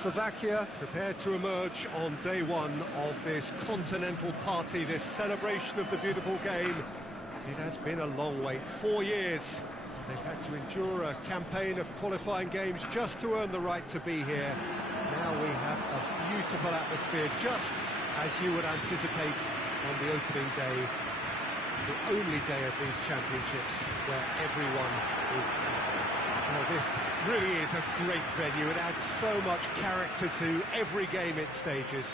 Slovakia prepared to emerge on day one of this continental party, this celebration of the beautiful game. It has been a long wait, 4 years. They've had to endure a campaign of qualifying games just to earn the right to be here. Now we have a beautiful atmosphere, just as you would anticipate on the opening day, the only day of these championships where everyone is. Well, this really is a great venue. It adds so much character to every game it stages.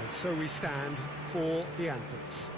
And so we stand for the anthems.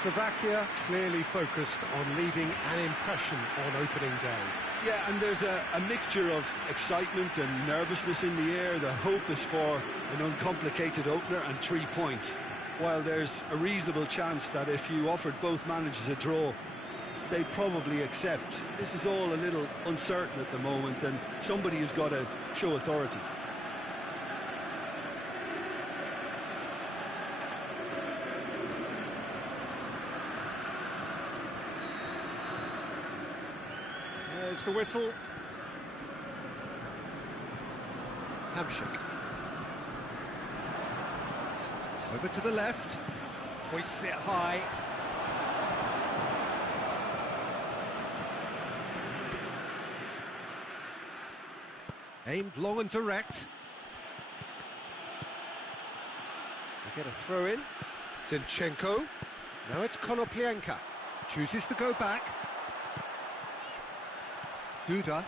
Slovakia clearly focused on leaving an impression on opening day. Yeah, and there's a mixture of excitement and nervousness in the air. The hope is for an uncomplicated opener and 3 points, while there's a reasonable chance that if you offered both managers a draw, they'd probably accept. This is all a little uncertain at the moment, and somebody has got to show authority. There's the whistle. Hamshik. Over to the left. Hoists it high. Aimed long and direct. We get a throw in. Zinchenko. Now it's Konoplyanka. Chooses to go back. Duda.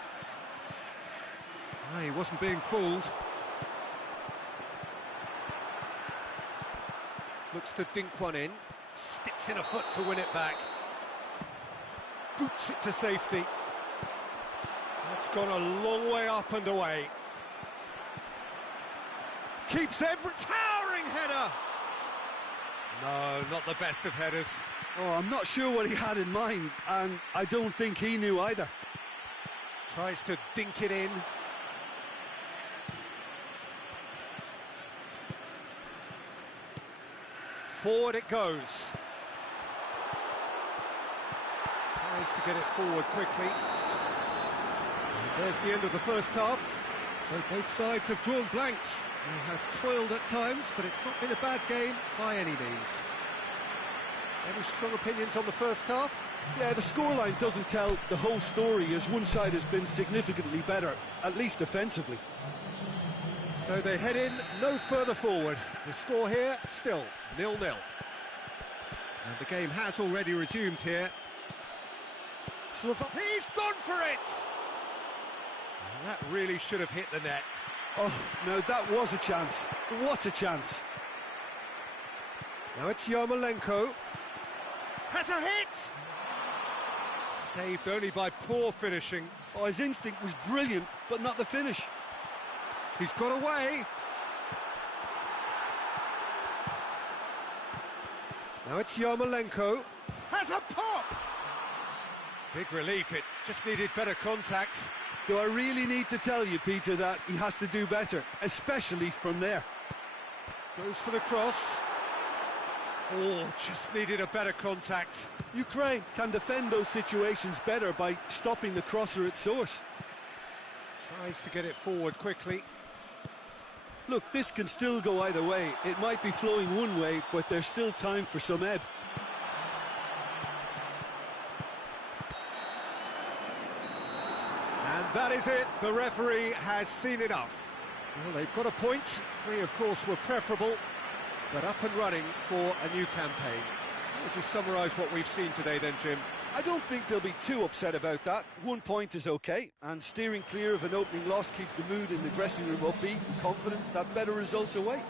He wasn't being fooled. Looks to dink one in. Sticks in a foot to win it back. Boots it to safety. That's gone a long way up and away. Keeps every towering header. No, not the best of headers. Oh, I'm not sure what he had in mind, and I don't think he knew either. Tries to dink it in. Forward it goes. Tries to get it forward quickly. And there's the end of the first half. So both sides have drawn blanks. They have toiled at times, but it's not been a bad game by any means. Any strong opinions on the first half? Yeah, the scoreline doesn't tell the whole story, as one side has been significantly better, at least offensively. So they head in no further forward. The score here, still 0-0. And the game has already resumed here. He's gone for it! And that really should have hit the net. Oh, no, that was a chance. What a chance. Now it's Yarmolenko. Has a hit! Saved only by poor finishing. Oh, his instinct was brilliant, but not the finish. He's got away. Now it's Yarmolenko. Has a pop! Big relief, it just needed better contact. Do I really need to tell you, Peter, that he has to do better, especially from there? Goes for the cross. Oh, just needed a better contact. Ukraine can defend those situations better by stopping the crosser at source. Tries to get it forward quickly. Look, this can still go either way. It might be flowing one way, but there's still time for some ebb. And that is it. The referee has seen enough. Well, they've got a point. 3, of course, were preferable, but up and running for a new campaign. How would you summarise what we've seen today then, Jim? I don't think they'll be too upset about that. 1 point is okay, and steering clear of an opening loss keeps the mood in the dressing room upbeat and confident that better results await.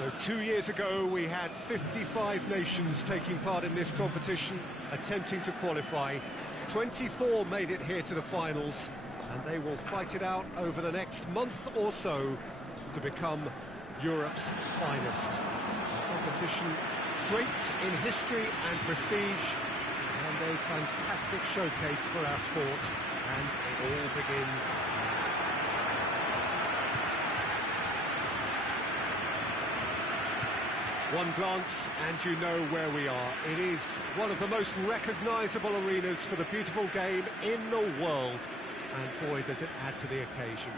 So 2 years ago we had 55 nations taking part in this competition, attempting to qualify. 24 made it here to the finals, and they will fight it out over the next month or so to become Europe's finest. A competition draped in history and prestige, and a fantastic showcase for our sport, and it all begins now. One glance and you know where we are. It is one of the most recognisable arenas for the beautiful game in the world, and boy does it add to the occasion.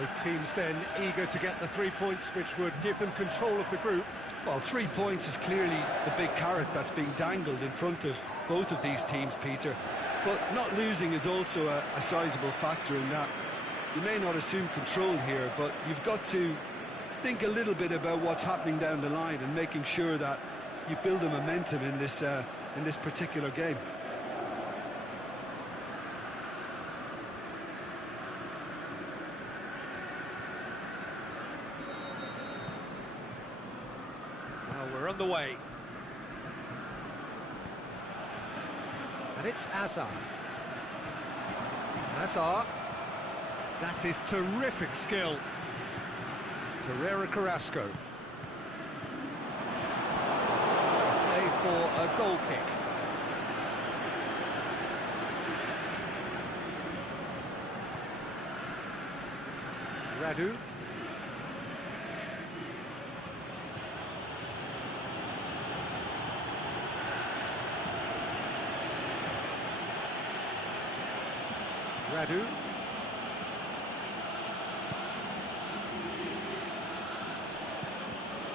Both teams then eager to get the 3 points which would give them control of the group. Well, 3 points is clearly the big carrot that's being dangled in front of both of these teams, Peter. But not losing is also a sizable factor in that. You may not assume control here, but you've got to think a little bit about what's happening down the line and making sure that you build a momentum in this particular game. Well, we're on the way. And it's Azar. Azar. That is terrific skill. Torreira Carrasco. Play for a goal kick. Radu. Radu.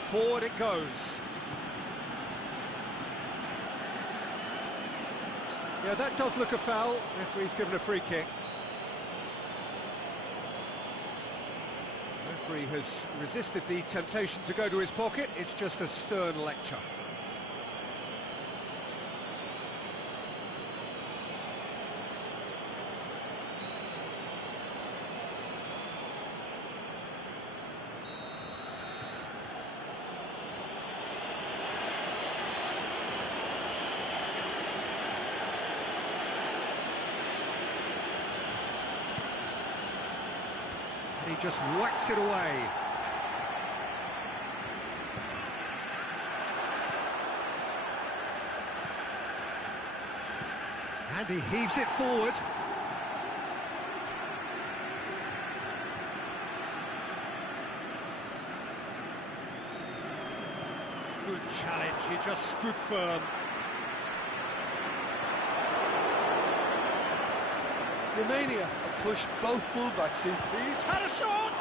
Forward it goes. Yeah, that does look a foul. Referee's given a free kick. Referee has resisted the temptation to go to his pocket. It's just a stern lecture. He just whacks it away. And he heaves it forward. Good challenge, he just stood firm. Romania have pushed both fullbacks into... He's had a shot!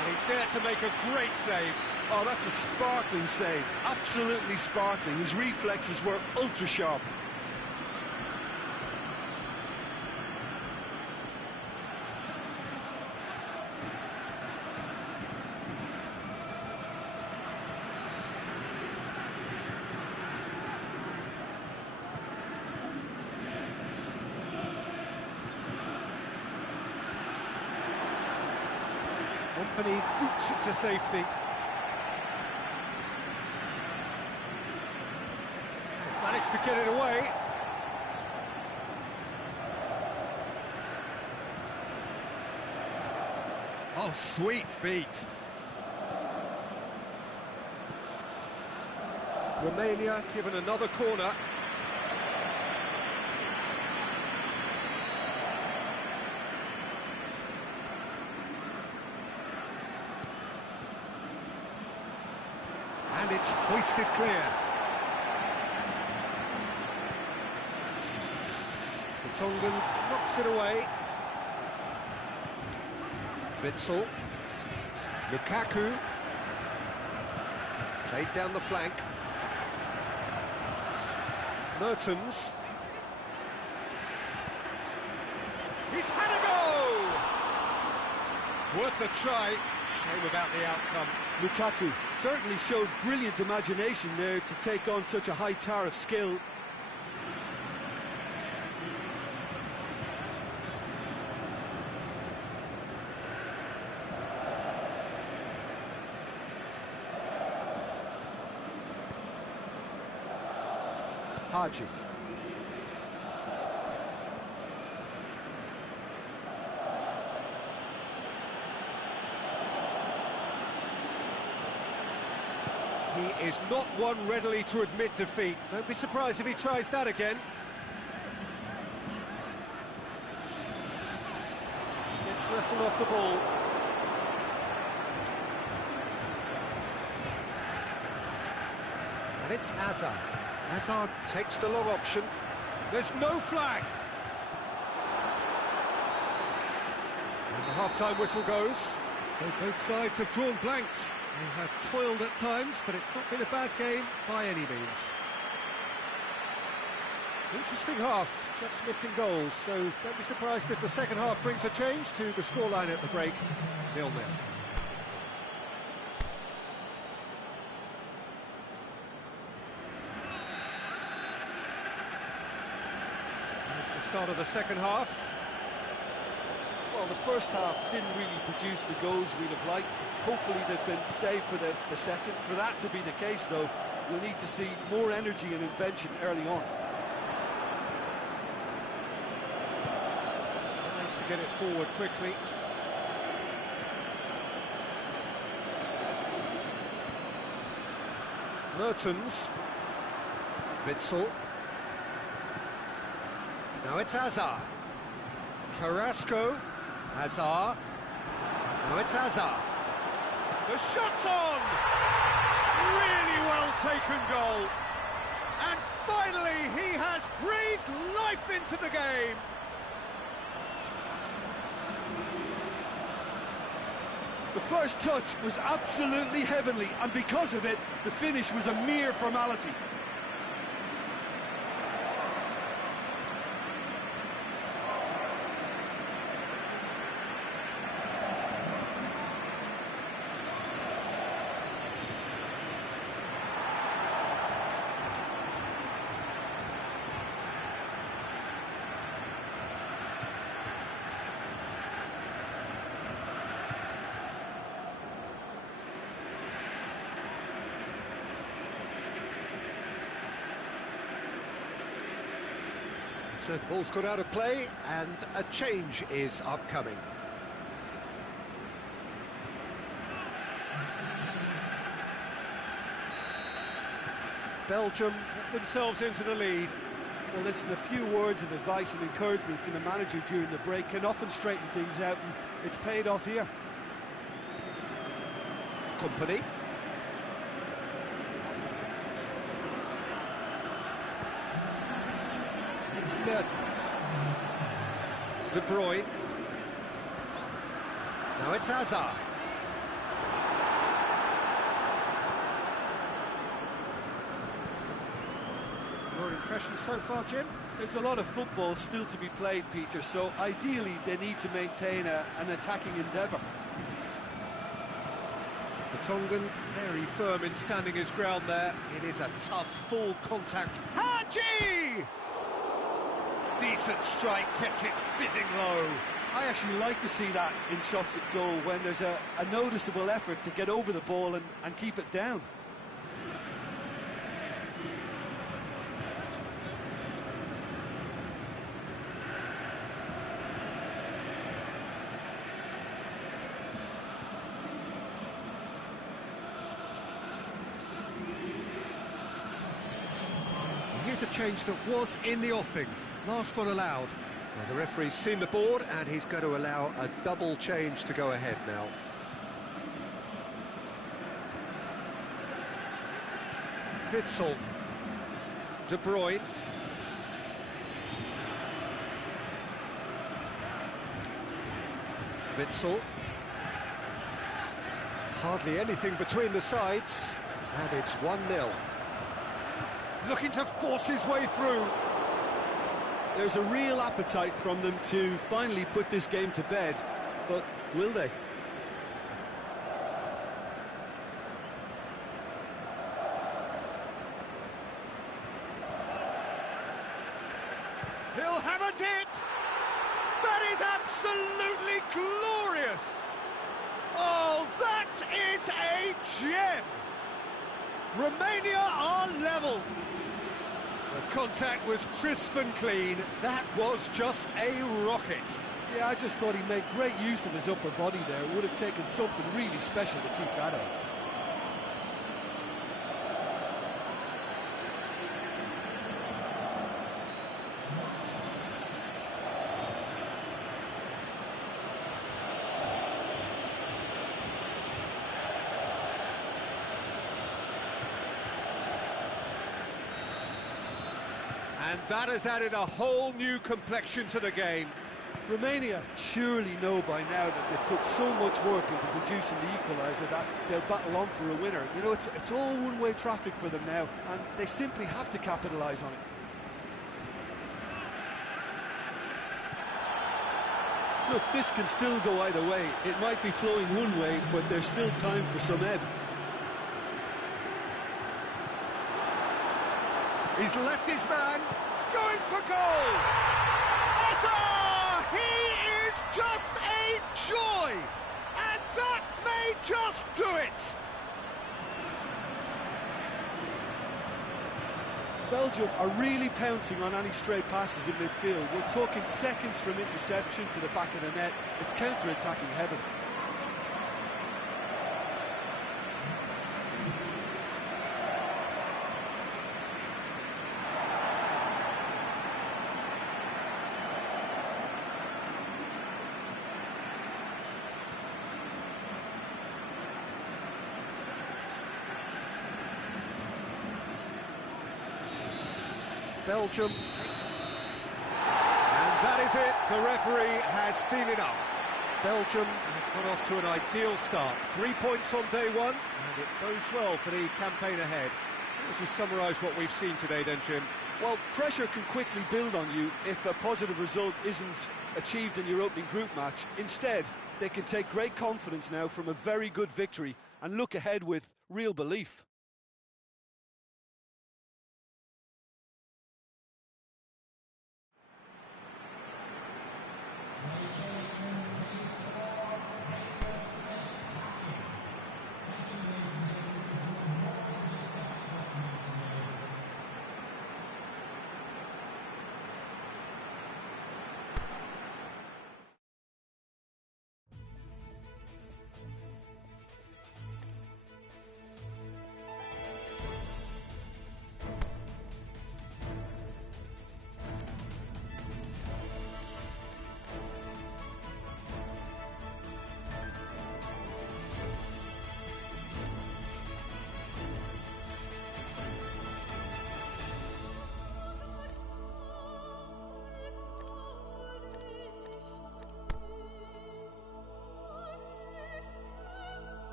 And he's there to make a great save. Oh, that's a sparkling save. Absolutely sparkling. His reflexes were ultra-sharp. Company boots it to safety. They've managed to get it away. Oh, sweet feet. Romania given another corner. And it's hoisted clear. Tongan knocks it away. Witsel. Lukaku. Played down the flank. Mertens. He's had a go! Worth a try. Shame about the outcome. Lukaku certainly showed brilliant imagination there to take on such a high tower of skill. Haji. He is not one readily to admit defeat. Don't be surprised if he tries that again. Gets wrestled off the ball. And it's Azar. Azar takes the long option. There's no flag. And the half-time whistle goes. So both sides have drawn blanks. They have toiled at times, but it's not been a bad game by any means. Interesting half, just missing goals, so don't be surprised if the second half brings a change to the scoreline at the break, 0-0. Here's the start of the second half. Well, the first half didn't really produce the goals we'd have liked. Hopefully they've been saved for the second. For that to be the case, though, we'll need to see more energy and invention early on. Tries to get it forward quickly. Mertens. Witsel. Now it's Azar. Carrasco. Hazard. Now it's Hazard. The shot's on! Really well taken goal. And finally he has breathed life into the game. The first touch was absolutely heavenly, and because of it, the finish was a mere formality. So the ball's got out of play and a change is upcoming. Belgium get themselves into the lead. Well, listen, a few words of advice and encouragement from the manager during the break can often straighten things out, and it's paid off here. Company. It's Mertens. De Bruyne. Now it's Hazard. Your impression so far, Jim? There's a lot of football still to be played, Peter, so ideally they need to maintain an attacking endeavour. The Tongan very firm in standing his ground there. It is a tough, full contact. Haji! Decent strike, kept it fizzing low. I actually like to see that in shots at goal, when there's a noticeable effort to get over the ball and keep it down. Here's a change that was in the offing. Last one allowed. Well, the referee's seen the board and he's going to allow a double change to go ahead now. Witsel. De Bruyne. Witsel. Hardly anything between the sides, and it's 1-0. Looking to force his way through. There's a real appetite from them to finally put this game to bed, but will they? He'll have a dip! That is absolutely glorious! Oh, that is a gem! Romania are level. The contact was crisp and clean. That was just a rocket. Yeah, I just thought he made great use of his upper body there. It would have taken something really special to keep that out. And that has added a whole new complexion to the game. Romania surely know by now that they've put so much work into producing the equaliser that they'll battle on for a winner. You know, it's all one-way traffic for them now, and they simply have to capitalise on it. Look, this can still go either way. It might be flowing one way, but there's still time for some ebb. He's left his man, going for goal! Asa! He is just a joy! And that may just do it! Belgium are really pouncing on any stray passes in midfield. We're talking seconds from interception to the back of the net. It's counter-attacking heaven. Belgium. And that is it. The referee has seen enough. Belgium have got off to an ideal start. 3 points on day one, and it bodes well for the campaign ahead. How would you summarise what we've seen today then, Jim? Well, pressure can quickly build on you if a positive result isn't achieved in your opening group match. Instead, they can take great confidence now from a very good victory and look ahead with real belief.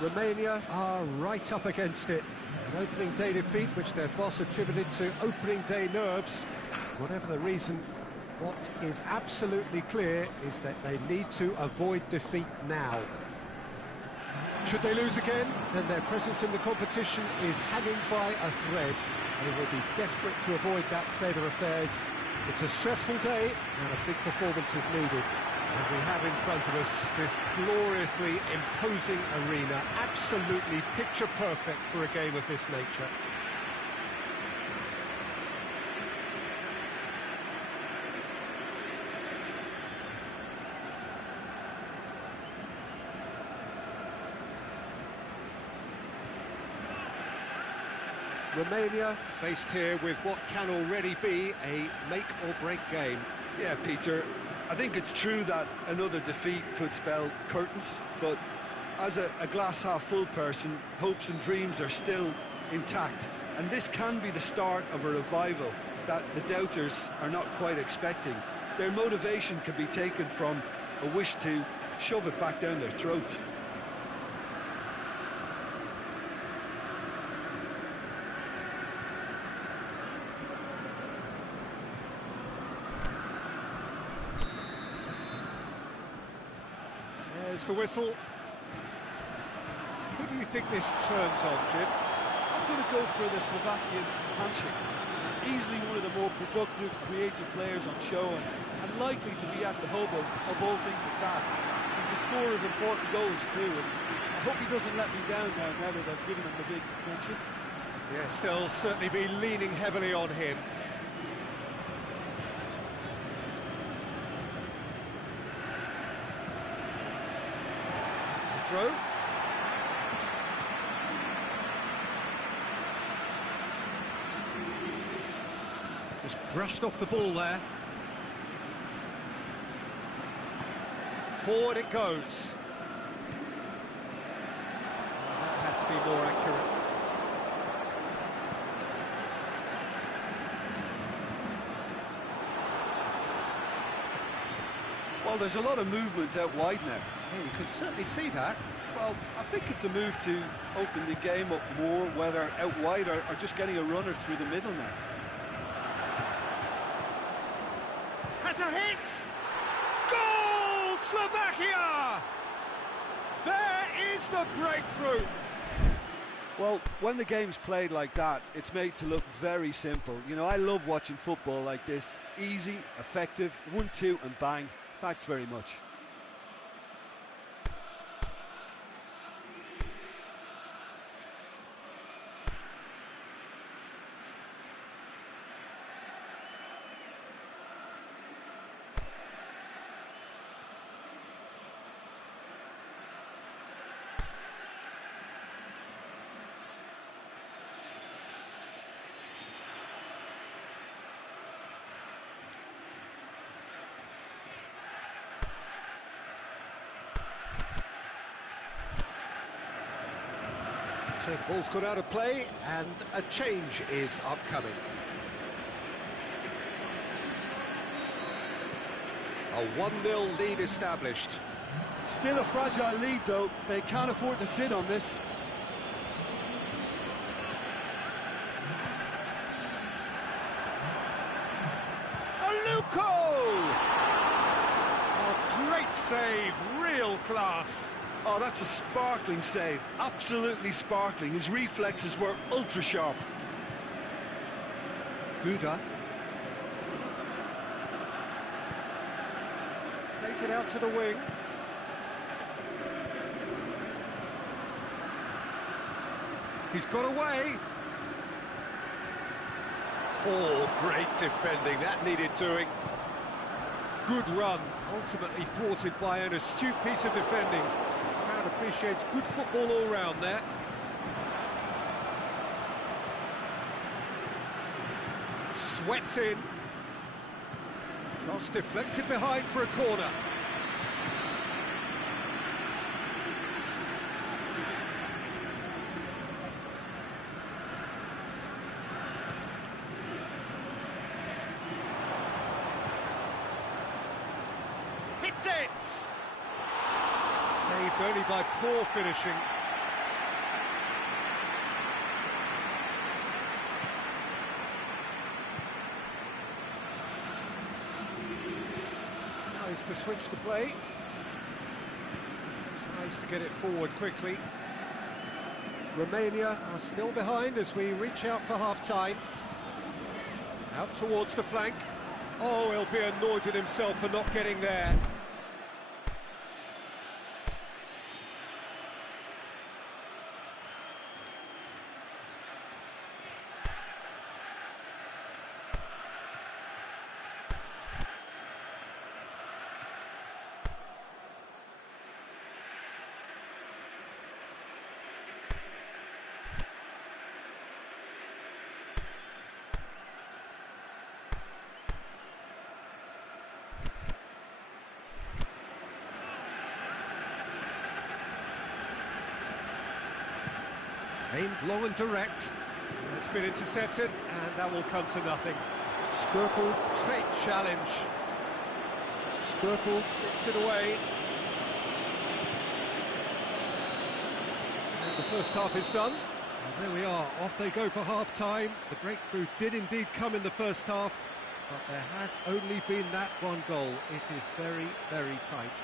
Romania are right up against it. An opening day defeat which their boss attributed to opening day nerves. Whatever the reason, What is absolutely clear is that they need to avoid defeat now. Should they lose again, then their presence in the competition is hanging by a thread. They will be desperate to avoid that state of affairs. It's a stressful day and a big performance is needed. And we have in front of us this gloriously imposing arena, absolutely picture perfect for a game of this nature. Romania faced here with what can already be a make-or-break game. Yeah, Peter, I think it's true that another defeat could spell curtains, but as a glass-half-full person, hopes and dreams are still intact, and this can be the start of a revival that the doubters are not quite expecting. Their motivation can be taken from a wish to shove it back down their throats. There's the whistle. Who do you think this turns on, Jim? I'm going to go for the Slovakian handshake. Easily one of the more productive, creative players on show and likely to be at the hub of all things attack. He's a scorer of important goals too, and I hope he doesn't let me down now that I've given him the big mention. Yes, they'll certainly be leaning heavily on him. Throw. Just brushed off the ball there. Forward it goes. That had to be more accurate. Well, there's a lot of movement out wide now. Yeah, you can certainly see that. Well, I think it's a move to open the game up more, whether out wide or just getting a runner through the middle now. Has a hit! Goal, Slovakia! There is the breakthrough! Well, when the game's played like that, it's made to look very simple. You know, I love watching football like this. Easy, effective, 1-2 and bang. Thanks very much. So the ball's gone out of play and a change is upcoming. A 1-0 lead established. Still a fragile lead though, they can't afford to sit on this. Aluko! A great save, real class. Oh, that's a sparkling save, absolutely sparkling. His reflexes were ultra sharp. Buda. Plays it out to the wing. He's got away. Oh, great defending, that needed doing. Good run, ultimately thwarted by an astute piece of defending. Crowd appreciates good football all round there. Swept in. Cross deflected behind for a corner. Hits it! Saved only by poor finishing. Tries to switch the play. Tries to get it forward quickly. Romania are still behind as we reach out for half-time. Out towards the flank. Oh, he'll be annoyed at himself for not getting there. Aimed long and direct. It's been intercepted, and that will come to nothing. Skirtle, great challenge. Skirtle gets it away. And the first half is done. And there we are, off they go for half-time. The breakthrough did indeed come in the first half, but there has only been that one goal. It is very, very tight.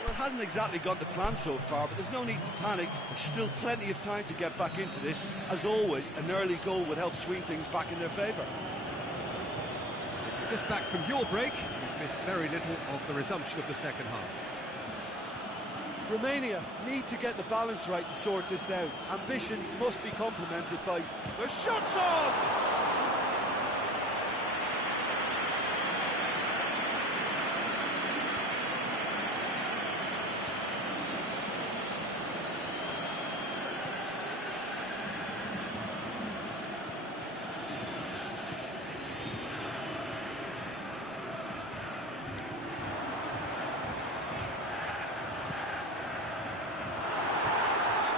Well, it hasn't exactly gone to plan so far, but there's no need to panic. There's still plenty of time to get back into this. As always, an early goal would help swing things back in their favour. Just back from your break, you've missed very little of the resumption of the second half. Romania need to get the balance right to sort this out. Ambition must be complemented by... The shot's on!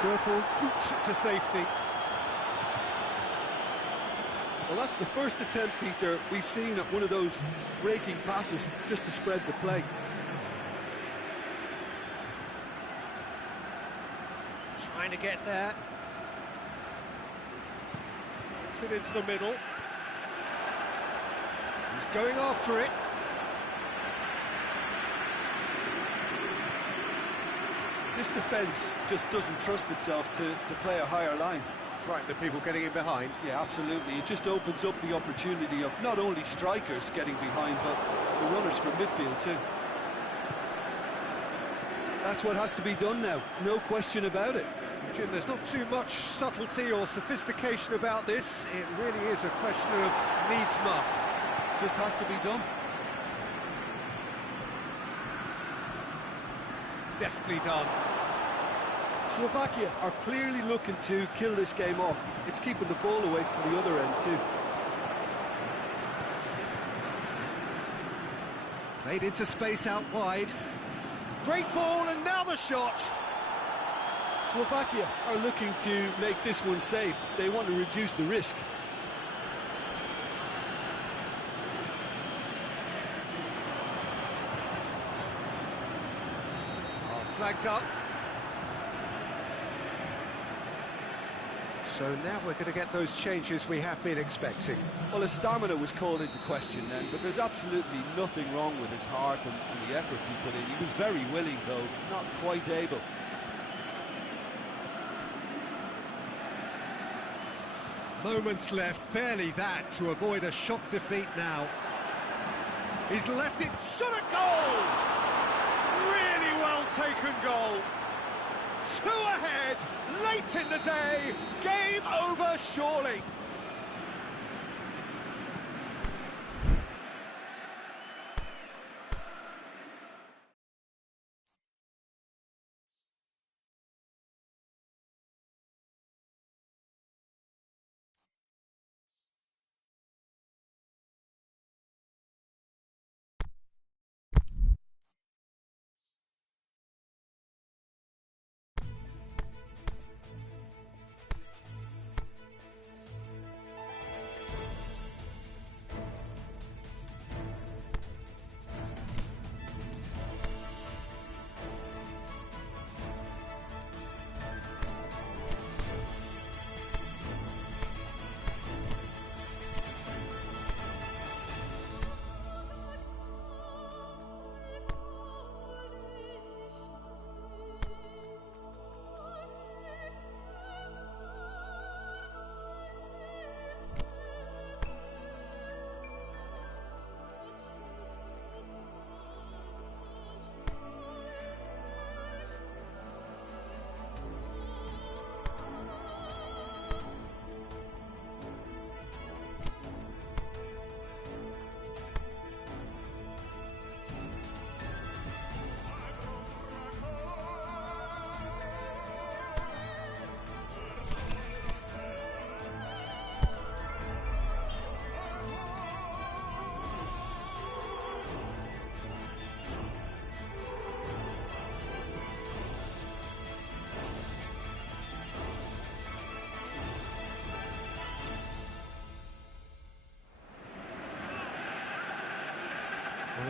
Skirtle boots it to safety. Well, that's the first attempt, Peter, we've seen at one of those breaking passes just to spread the play. Trying to get there. Gets it into the middle. He's going after it. This defence just doesn't trust itself to play a higher line. Frightened of people getting in behind. Yeah, absolutely. It just opens up the opportunity of not only strikers getting behind, but the runners from midfield too. That's what has to be done now, no question about it. Jim, there's not too much subtlety or sophistication about this. It really is a question of needs must. Just has to be done. Deftly done. Slovakia are clearly looking to kill this game off. It's keeping the ball away from the other end too. Played into space out wide. Great ball, and now the shot. Slovakia are looking to make this one safe. They want to reduce the risk. Flags up. So now we're going to get those changes we have been expecting. Well, his stamina was called into question then, but there's absolutely nothing wrong with his heart and the efforts he put in. He was very willing, though, not quite able. Moments left, barely that, to avoid a shock defeat now. He's left it, shot a goal! Really well taken goal. 2 ahead, late in the day, game over surely.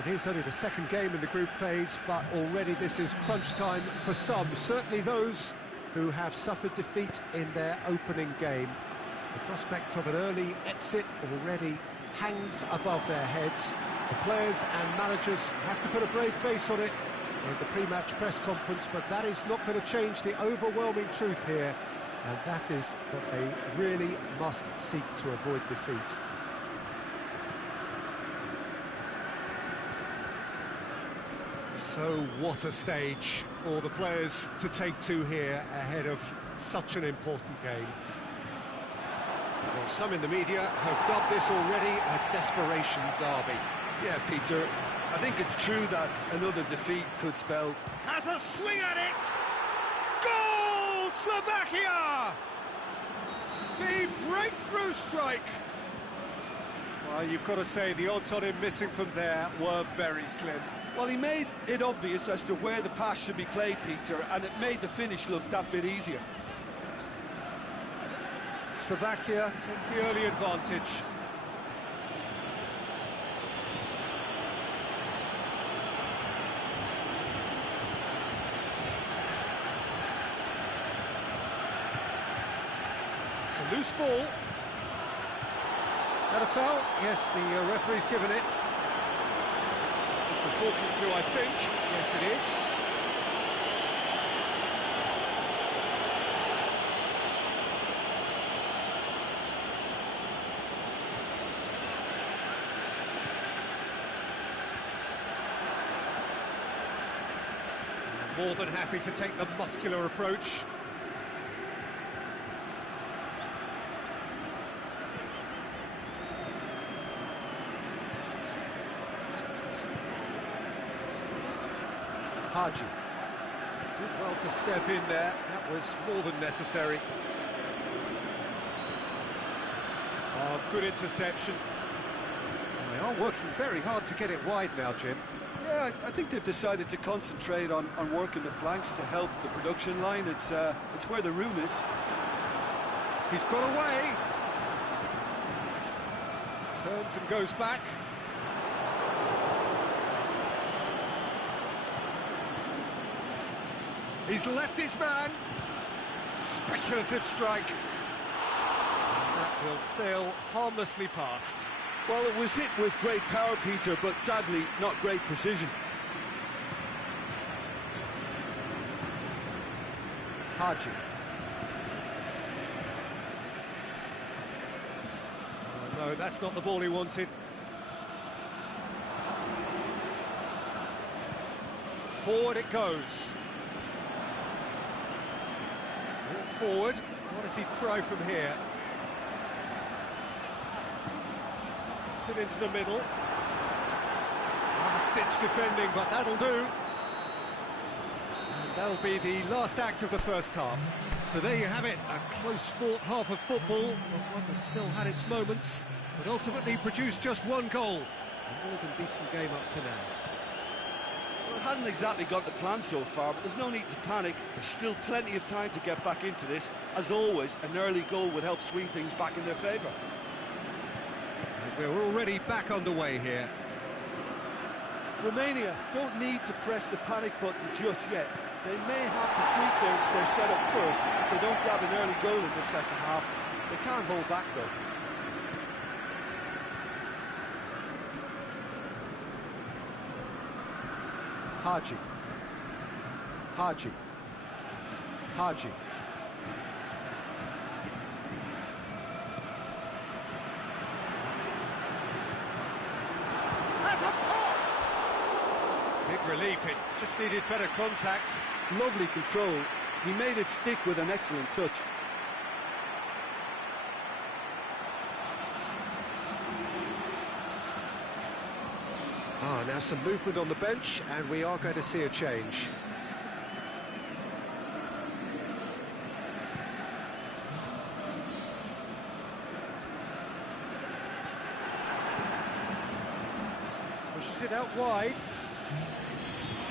Well, it is only the second game in the group phase, but already this is crunch time for some, certainly those who have suffered defeat in their opening game. The prospect of an early exit already hangs above their heads. The players and managers have to put a brave face on it in the pre-match press conference, but that is not going to change the overwhelming truth here, and that is that they really must seek to avoid defeat. So what a stage for the players to take to here ahead of such an important game. Well, some in the media have dubbed this already a desperation derby. Yeah, Peter, I think it's true that another defeat could spell... Has a swing at it! Goal, Slovakia! The breakthrough strike! Well, you've got to say the odds on him missing from there were very slim. Well, he made it obvious as to where the pass should be played, Peter, and it made the finish look that bit easier. Slovakia take the early advantage. It's a loose ball. That a foul? Yes, the referee's given it. He's been talking to, I think. Yes, it is. More than happy to take the muscular approach. Haji did well to step in there. That was more than necessary. Oh, good interception. They are working very hard to get it wide now, Jim. Yeah, I think they've decided to concentrate on working the flanks to help the production line. It's where the room is. He's got away. Turns and goes back. He's left his man. Speculative strike. And that will sail harmlessly past. Well, it was hit with great power, Peter, but sadly not great precision. Haji. Oh, no, that's not the ball he wanted. Forward it goes. Brought forward. What does he try from here? It into the middle. Last-ditch defending, but that'll do. And that'll be the last act of the first half. So there you have it, a close-fought half of football, but one that still had its moments, but ultimately produced just one goal. A more than decent game up to now. Well, it hasn't exactly got the plan so far, but there's no need to panic. There's still plenty of time to get back into this. As always, an early goal would help swing things back in their favour. We're already back underway here. Romania don't need to press the panic button just yet. They may have to tweak their setup first. If they don't grab an early goal in the second half, they can't hold back though. Haji. Haji. Haji. Relief, it just needed better contact. Lovely control. He made it stick with an excellent touch. Now some movement on the bench, and we are going to see a change. Pushes it out wide.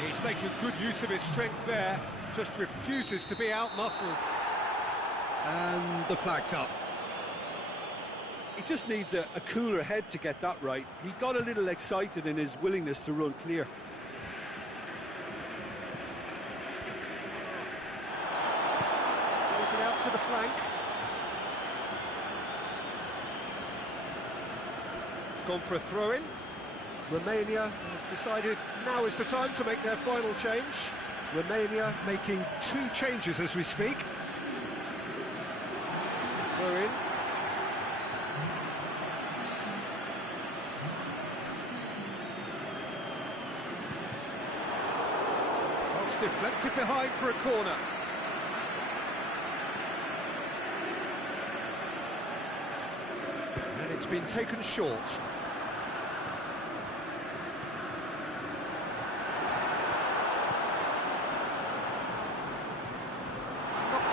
He's making good use of his strength there, just refuses to be out-muscled. And the flag's up. He just needs a cooler head to get that right. He got a little excited in his willingness to run clear. Throws it out to the flank. It's gone for a throw-in. Romania have decided now is the time to make their final change. Romania making 2 changes as we speak. It's a throw-in. Cross deflected behind for a corner. And it's been taken short.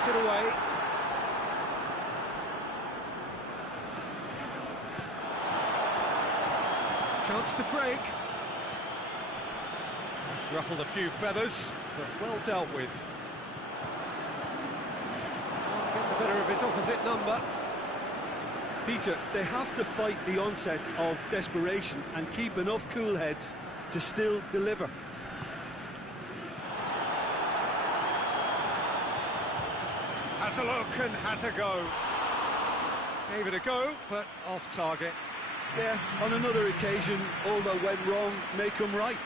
It away. Chance to break. It's ruffled a few feathers, but well dealt with. Can't get the better of his opposite number. Peter, they have to fight the onset of desperation and keep enough cool heads to still deliver. Has a look and has a go. Gave it a go, but off target. Yeah, on another occasion, all that went wrong may come right.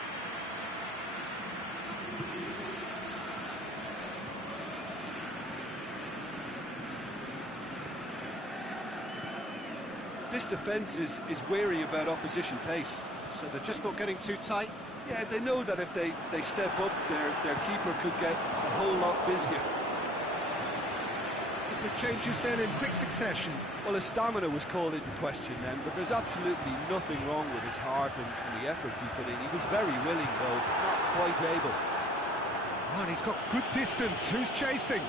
This defence is wary about opposition pace. So they're just not getting too tight. Yeah, they know that if they step up, their keeper could get a whole lot busier. The changes then in quick succession. Well, his stamina was called into question then, but there's absolutely nothing wrong with his heart and the efforts he put in. He was very willing, though, not quite able. Oh, and he's got good distance. Who's chasing?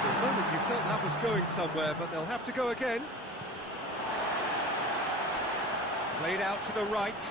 For a moment you thought that was going somewhere, but they'll have to go again. Played out to the right.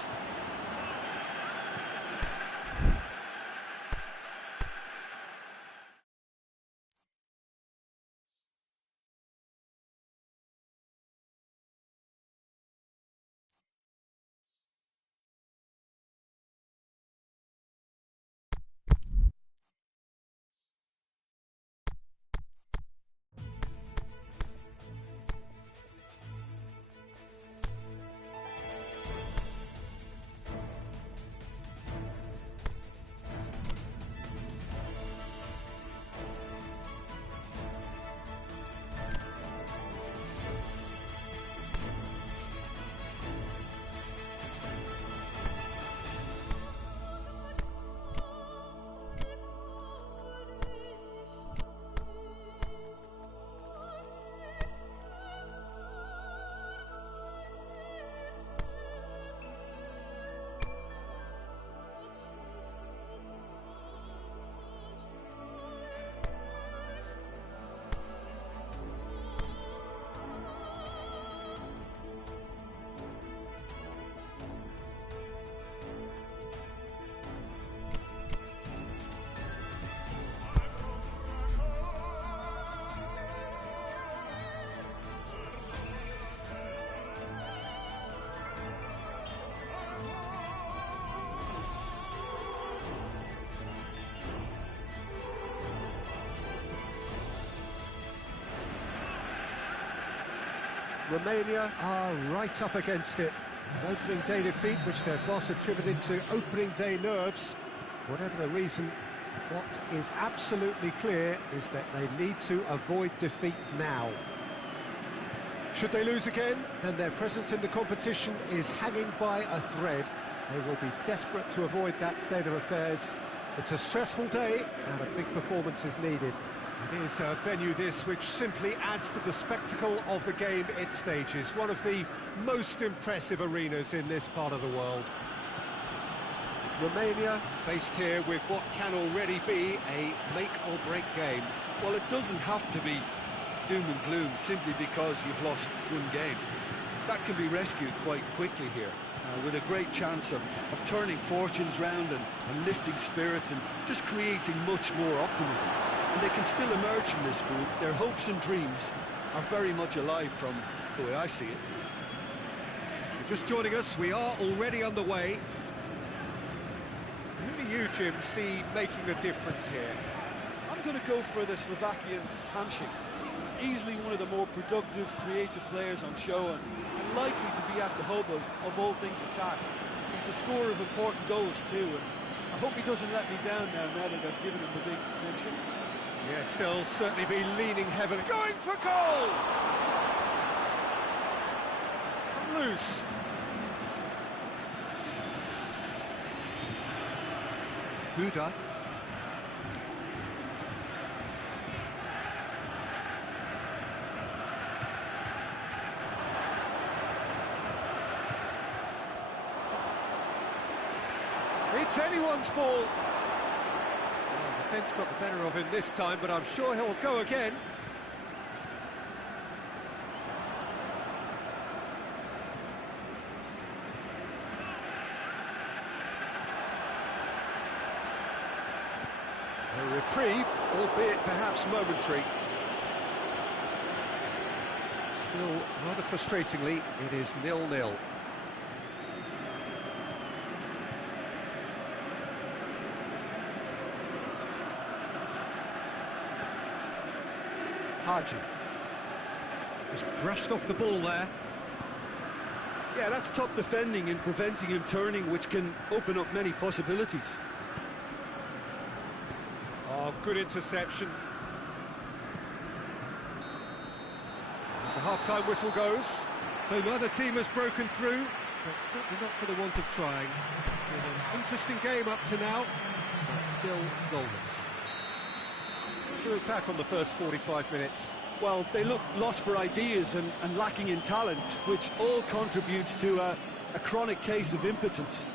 Romania are right up against it. An opening day defeat, which their boss attributed to opening day nerves. Whatever the reason, what is absolutely clear is that they need to avoid defeat now. Should they lose again, then their presence in the competition is hanging by a thread. They will be desperate to avoid that state of affairs. It's a stressful day, and a big performance is needed. It is a venue this which simply adds to the spectacle of the game it stages. One of the most impressive arenas in this part of the world. Romania faced here with what can already be a make-or-break game. Well, it doesn't have to be doom and gloom simply because you've lost one game. That can be rescued quite quickly here. with a great chance of turning fortunes round and lifting spirits and just creating much more optimism. And they can still emerge from this group. Their hopes and dreams are very much alive from the way I see it. If you're just joining us, we are already underway. Who do you, Jim, see making a difference here? I'm going to go for the Slovakian Hamšík. Easily one of the more productive, creative players on show and likely to be at the hub of all things attack. He's a scorer of important goals too, and I hope he doesn't let me down now that I've given him the big mention. Yeah, still certainly be leaning heavily. Going for goal! It's come loose. Duda. It's anyone's ball. Well, defence got the better of him this time, but I'm sure he'll go again. A reprieve, albeit perhaps momentary. Still, rather frustratingly, it is 0-0. Haji. Just brushed off the ball there. Yeah, that's top defending and preventing him turning, which can open up many possibilities. Oh, good interception. And the half-time whistle goes. So neither team has broken through, but certainly not for the want of trying. This has been an interesting game up to now, but still goalless. We'll look back on the first 45 minutes. Well, they look lost for ideas and lacking in talent, which all contributes to a chronic case of impotence.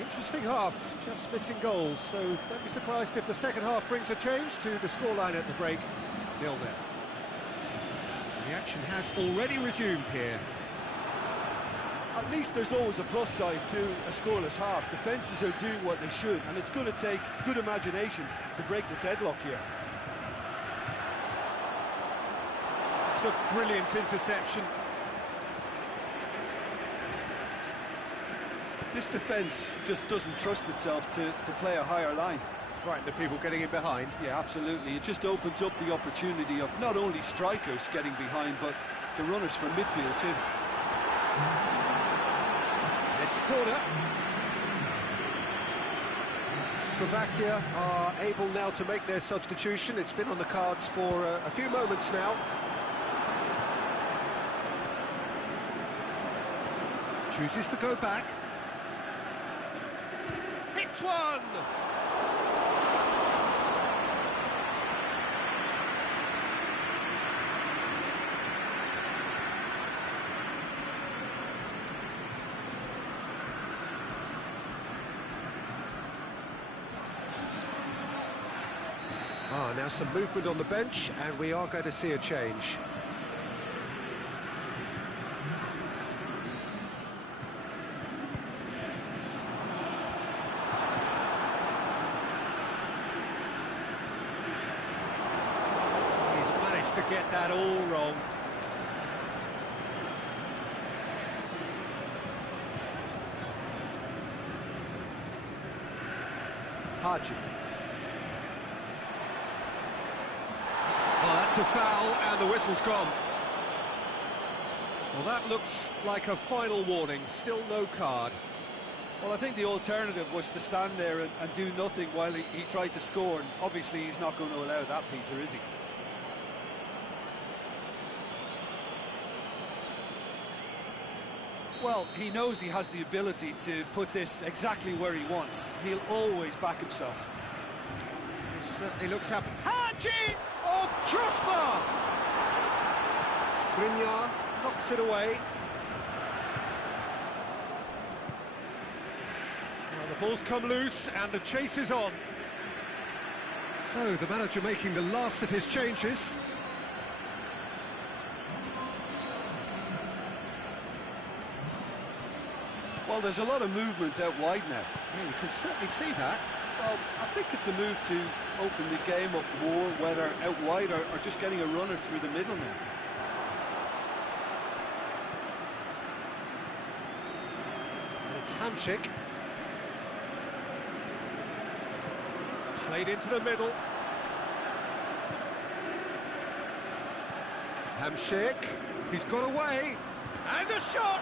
Interesting half, just missing goals, so don't be surprised if the second half brings a change to the scoreline at the break. 0-0. The action has already resumed here. At least there's always a plus side to a scoreless half. Defences are doing what they should, and it's going to take good imagination to break the deadlock here. It's a brilliant interception. This defence just doesn't trust itself to play a higher line. Frightened of people getting in behind. Yeah, absolutely. It just opens up the opportunity of not only strikers getting behind, but the runners from midfield too. It's a corner. Slovakia are able now to make their substitution. It's been on the cards for a few moments now. Chooses to go back. Hits one! Now some movement on the bench, and we are going to see a change. He's managed to get that all wrong. Haji. That's a foul, and the whistle's gone. Well, that looks like a final warning. Still no card. Well, I think the alternative was to stand there and do nothing while he tried to score, and obviously he's not going to allow that, Peter, is he? Well, he knows he has the ability to put this exactly where he wants. He'll always back himself. He certainly looks happy. Haji! Oh, crossbar! Skriniar knocks it away. Now the ball's come loose and the chase is on. So the manager making the last of his changes. Well, there's a lot of movement out wide now. Yeah, you can certainly see that. Well, I think it's a move to open the game up more, whether out wide or just getting a runner through the middle now. And it's Hamšík. Played into the middle. Hamšík, he's got away, and the shot!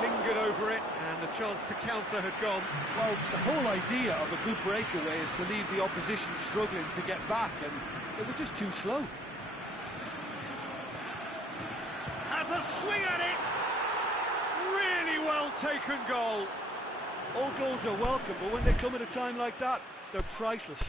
Lingered over it, and the chance to counter had gone. Well, the whole idea of a good breakaway is to leave the opposition struggling to get back, and they were just too slow. Has a swing at it! Really well taken goal. All goals are welcome, but when they come at a time like that, they're priceless.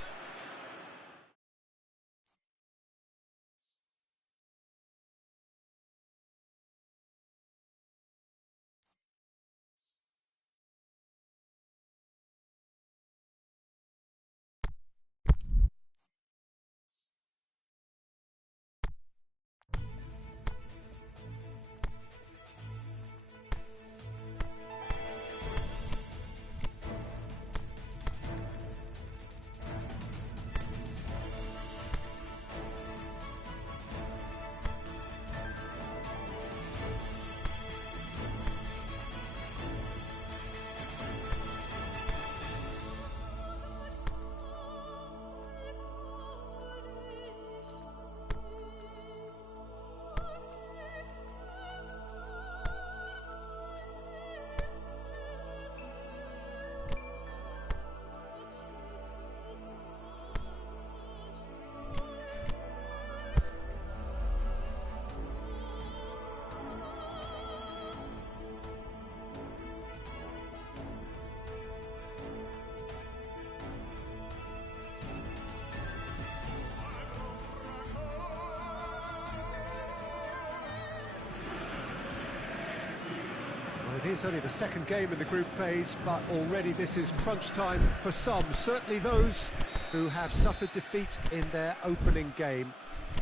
It is only the second game in the group phase, but already this is crunch time for some, certainly those who have suffered defeat in their opening game.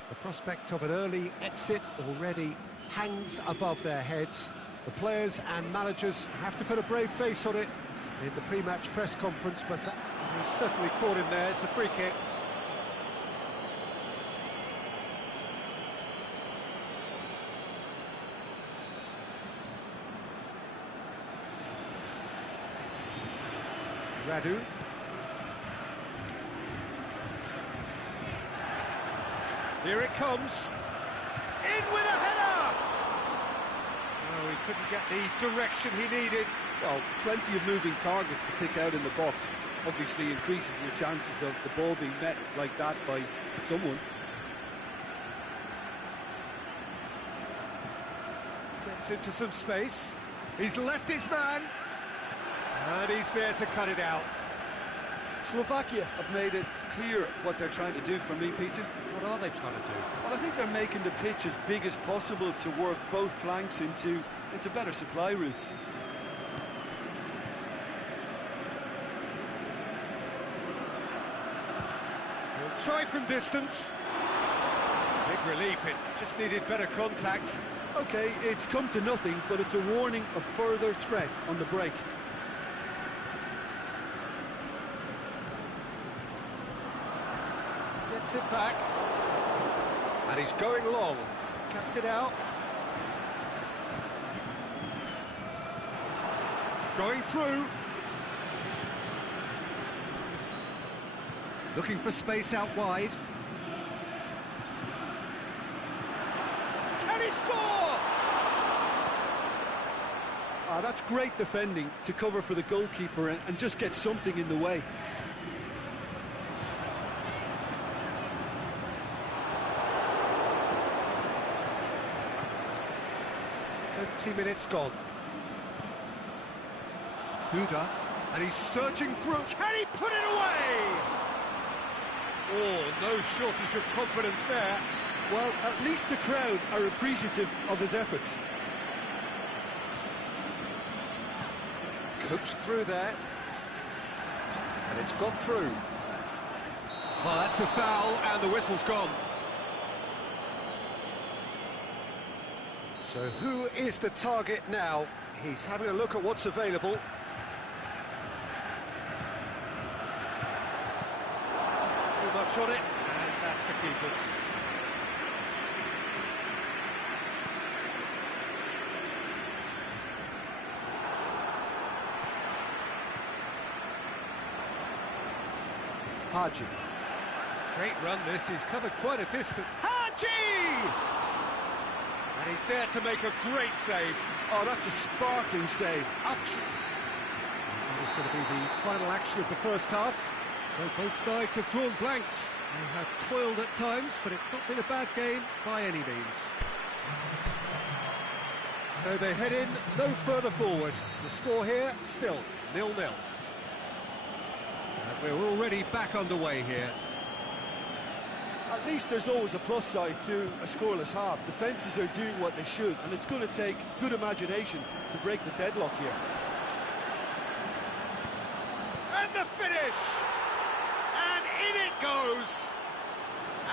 The prospect of an early exit already hangs above their heads. The players and managers have to put a brave face on it in the pre-match press conference, but he's certainly caught him there. It's a free kick. Radu. Here it comes. In with a header! Oh, he couldn't get the direction he needed. Well, plenty of moving targets to pick out in the box. Obviously increases your chances of the ball being met like that by someone. Gets into some space. He's left his man. And he's there to cut it out. Slovakia have made it clear what they're trying to do for me, Peter. What are they trying to do? Well, I think they're making the pitch as big as possible to work both flanks into better supply routes. He'll try from distance. Big relief, it just needed better contact. Okay, it's come to nothing, but it's a warning of further threat on the break. Gets it back. And he's going long. Cuts it out. Going through. Looking for space out wide. Can he score? That's great defending to cover for the goalkeeper and just get something in the way. Minutes gone. Duda, and he's surging through. Can he put it away? Oh, no shortage of confidence there. Well, at least the crowd are appreciative of his efforts. Coached through there. And it's got through. Well, that's a foul, and the whistle's gone. So who is the target now? He's having a look at what's available. Too much on it, and that's the keeper's. Haji. Straight run this, he's covered quite a distance. Haji! And he's there to make a great save. Oh, that's a sparkling save. Absolutely. That is going to be the final action of the first half. So both sides have drawn blanks. They have toiled at times, but it's not been a bad game by any means. So they head in no further forward. The score here, still 0-0. And we're already back underway here. At least there's always a plus side to a scoreless half. Defences are doing what they should, and it's going to take good imagination to break the deadlock here. And the finish! And in it goes!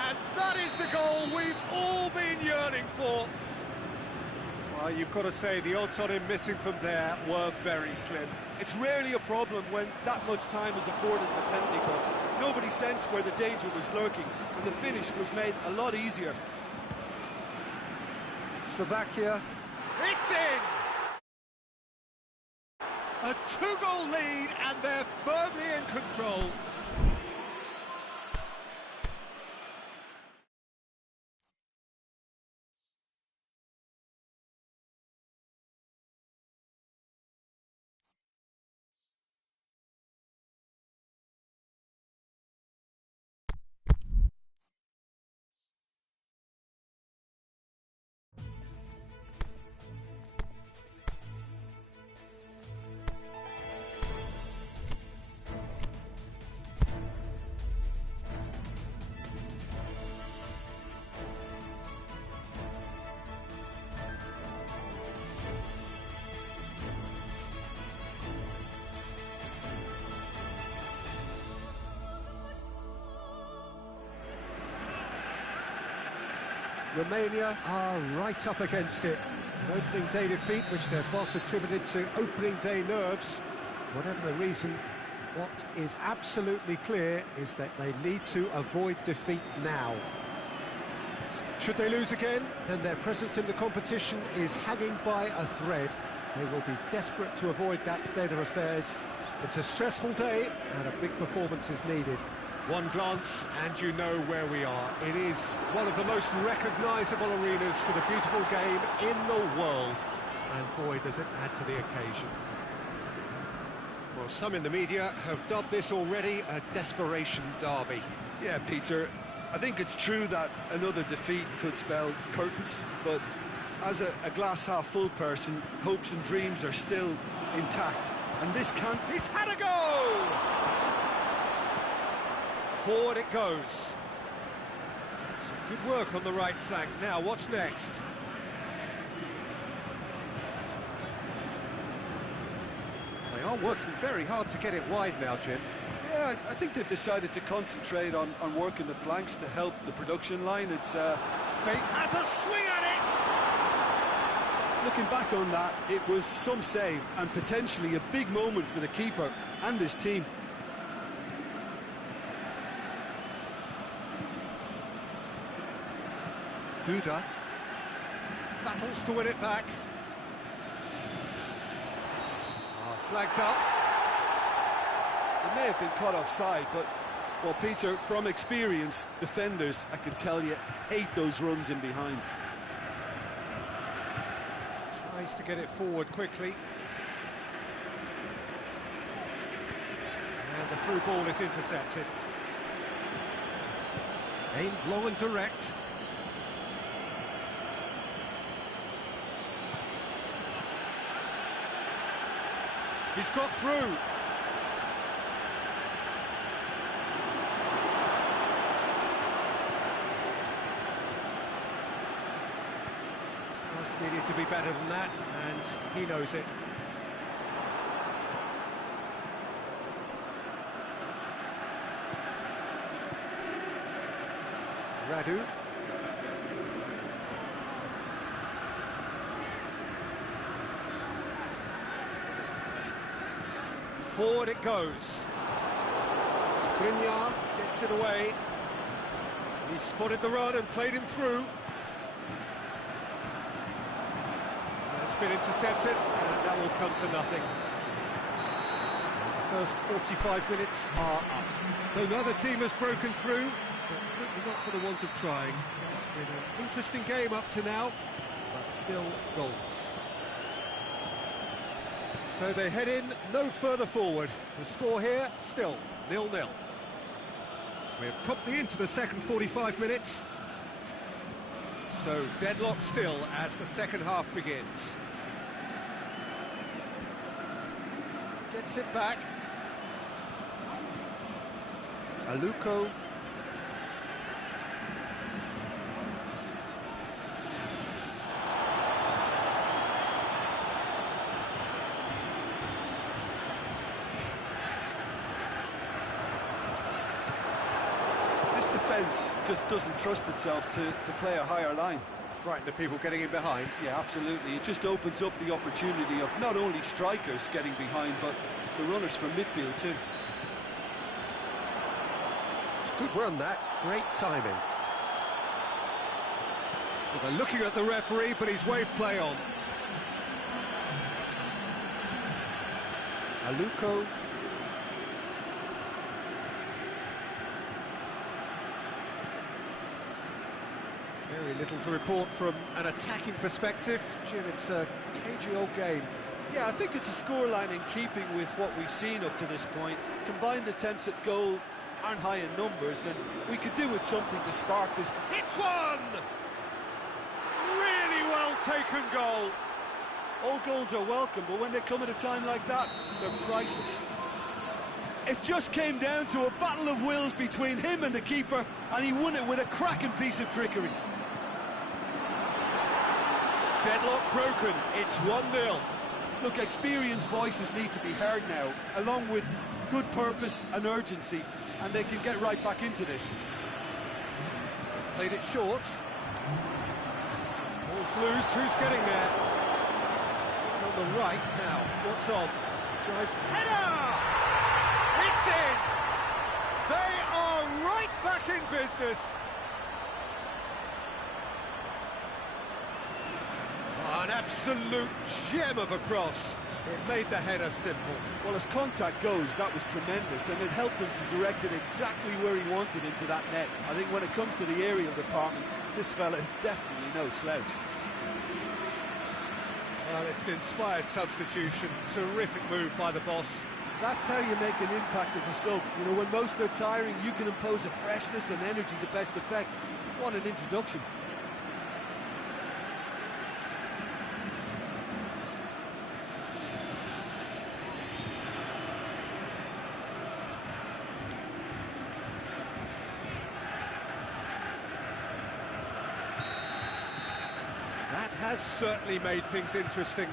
And that is the goal we've all been yearning for. Well, you've got to say, the odds on him missing from there were very slim. It's rarely a problem when that much time is afforded in the penalty box. Nobody sensed where the danger was lurking, and the finish was made a lot easier. Slovakia, it's in! A two-goal lead, and they're firmly in control. Romania are right up against it. An opening day defeat, which their boss attributed to opening day nerves. Whatever the reason, what is absolutely clear is that they need to avoid defeat now. Should they lose again, then their presence in the competition is hanging by a thread. They will be desperate to avoid that state of affairs. It's a stressful day, and a big performance is needed. One glance and you know where we are. It is one of the most recognisable arenas for the beautiful game in the world. And boy, does it add to the occasion. Well, some in the media have dubbed this already a desperation derby. Yeah, Peter, I think it's true that another defeat could spell curtains, but as a glass-half-full person, hopes and dreams are still intact. And this can't... He's had a go! Forward it goes. Some good work on the right flank. Now, what's next? They are working very hard to get it wide now, Jim. Yeah, I think they've decided to concentrate on working the flanks to help the production line. It's Fate has a swing at it! Looking back on that, it was some save and potentially a big moment for the keeper and his team. Duda battles to win it back. Flags up. It may have been caught offside, but, well, Peter, from experience, defenders, I can tell you, hate those runs in behind. Tries to get it forward quickly. And the through ball is intercepted. Aimed long and direct. He's got through. Pass needed to be better than that, and he knows it. Radu. Forward it goes. Skriniar gets it away. He spotted the run and played him through. It's been intercepted, and that will come to nothing. The first 45 minutes are up. So neither team has broken through, but certainly not for the want of trying. It's been an interesting game up to now, but still goals. So they head in no further forward. The score here, still 0-0. We're promptly into the second 45 minutes. So deadlock still as the second half begins. Gets it back. Aluko. This defence just doesn't trust itself to play a higher line. Frightened of people getting in behind. Yeah, absolutely. It just opens up the opportunity of not only strikers getting behind, but the runners from midfield too. It's a good run, that. Great timing. Well, they're looking at the referee, but he's waved play on. Aluko. Very little to report from an attacking perspective. Jim, it's a cagey old game. Yeah, I think it's a scoreline in keeping with what we've seen up to this point. Combined attempts at goal aren't high in numbers, and we could do with something to spark this. It's one! Really well taken goal. All goals are welcome, but when they come at a time like that, they're priceless. It just came down to a battle of wills between him and the keeper, and he won it with a cracking piece of trickery. Deadlock broken, it's 1-0. Look, experienced voices need to be heard now, along with good purpose and urgency, and they can get right back into this. They've played it short. Ball's loose, who's getting there? On the right now, what's on? Drives, header! It's in! They are right back in business. An absolute gem of a cross. It made the header simple. Well, as contact goes, that was tremendous, and it helped him to direct it exactly where he wanted into that net. I think when it comes to the aerial department, this fella is definitely no slouch. Well, it's an inspired substitution. Terrific move by the boss. That's how you make an impact as a sub. You know, when most are tiring, you can impose a freshness and energy to best effect. What an introduction. That has certainly made things interesting.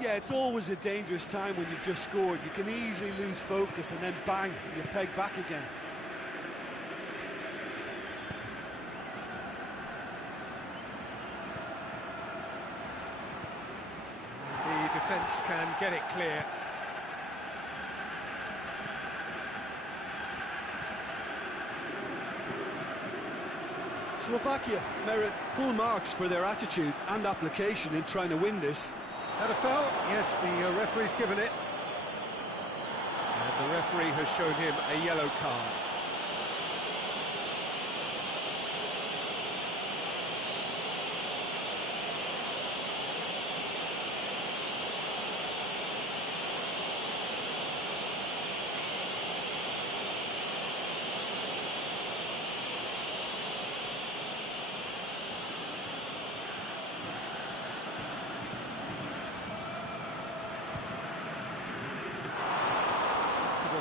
Yeah, it's always a dangerous time when you've just scored. You can easily lose focus and then bang, you're pegged back again. The defence can get it clear. Slovakia merit full marks for their attitude and application in trying to win this. Had a foul? Yes, the referee's given it. And the referee has shown him a yellow card.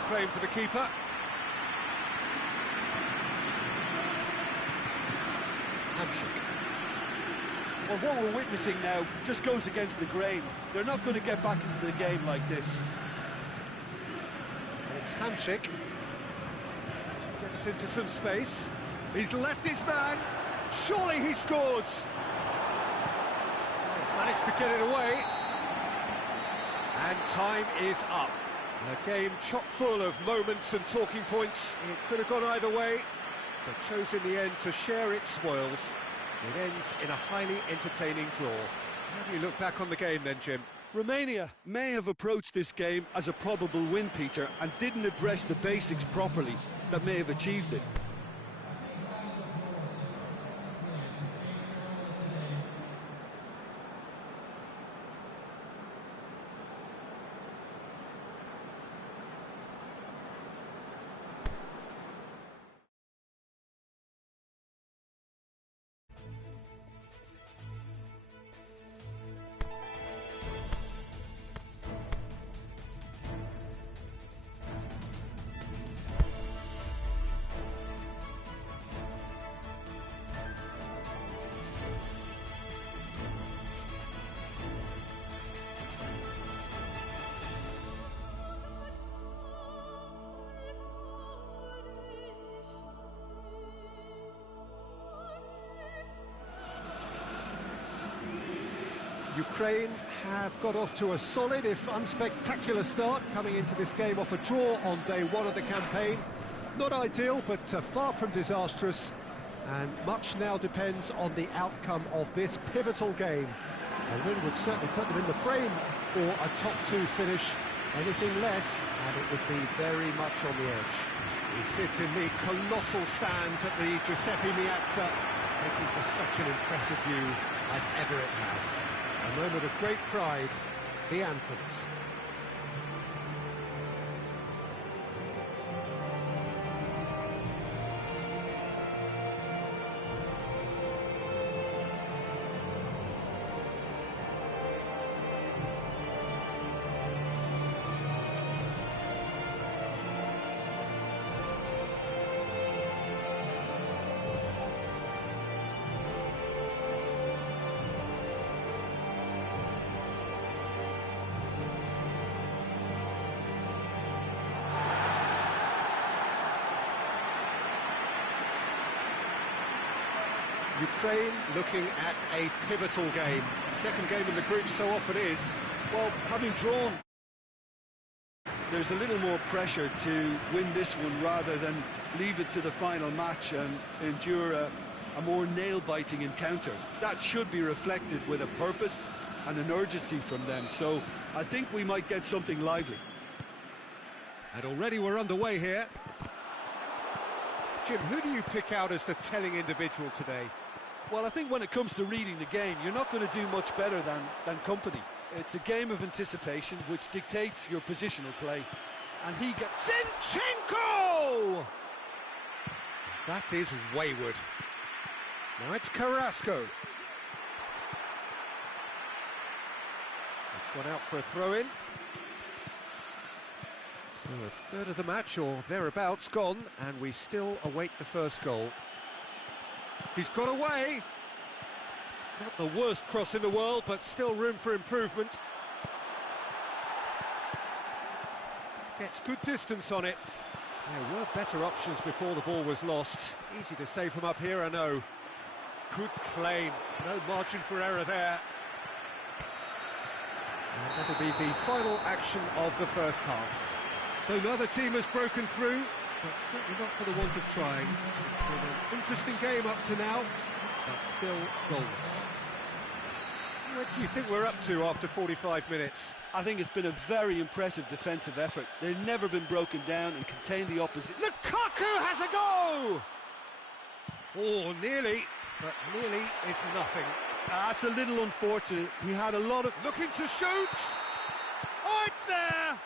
Claim for the keeper. Handshake. Well, what we're witnessing now just goes against the grain. They're not going to get back into the game like this. And it's Hamsik. Gets into some space. He's left his man. Surely he scores. Managed to get it away. And time is up. A game chock full of moments and talking points. It could have gone either way, but chose in the end to share its spoils. It ends in a highly entertaining draw. How do you look back on the game then, Jim? Romania may have approached this game as a probable win, Peter, and didn't address the basics properly that may have achieved it. Ukraine have got off to a solid, if unspectacular start, coming into this game off a draw on day one of the campaign. Not ideal, but far from disastrous, and much now depends on the outcome of this pivotal game. A win would certainly put them in the frame for a top-2 finish. Anything less, and it would be very much on the edge. He sits in the colossal stands at the Giuseppe Meazza, making for such an impressive view as ever it has. A moment of great pride, the anthems. Ukraine looking at a pivotal game. Second game in the group so often is. Well, having drawn, there's a little more pressure to win this one rather than leave it to the final match and endure a more nail-biting encounter. That should be reflected with a purpose and an urgency from them. So I think we might get something lively. And already we're underway here. Jim, who do you pick out as the telling individual today? Well, I think when it comes to reading the game, you're not going to do much better than company. It's a game of anticipation which dictates your positional play. And he gets... Zinchenko! That is wayward. Now it's Carrasco. It's gone out for a throw-in. So a third of the match, or thereabouts, gone, and we still await the first goal. He's got away. Not the worst cross in the world, but still room for improvement. Gets good distance on it. There were better options before the ball was lost. Easy to say from up here, I know. Good claim. No margin for error there. And that'll be the final action of the first half. So another team has broken through, but certainly not for the want of trying. It's been an interesting game up to now, but still goalless. What do you think we're up to after 45 minutes? I think it's been a very impressive defensive effort. They've never been broken down and contained the opposition. Lukaku has a go! Oh, nearly, but nearly is nothing. That's a little unfortunate. He had a lot of... Looking to shoot! Oh, it's there!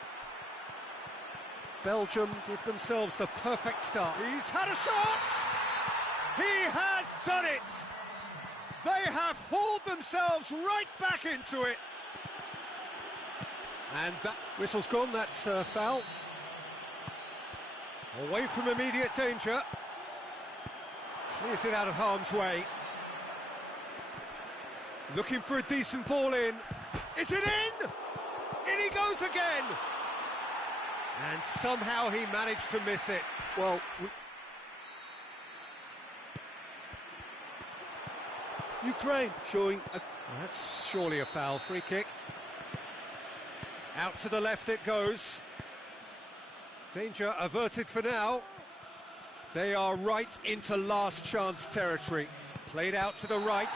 Belgium give themselves the perfect start. He's had a shot! He has done it! They have hauled themselves right back into it. And that whistle's gone, that's a foul. Away from immediate danger. Clears it out of harm's way. Looking for a decent ball in. Is it in? In he goes again! And somehow he managed to miss it. Well, Ukraine showing a... That's surely a foul. Free kick. Out to the left it goes. Danger averted for now. They are right into last chance territory. Played out to the right.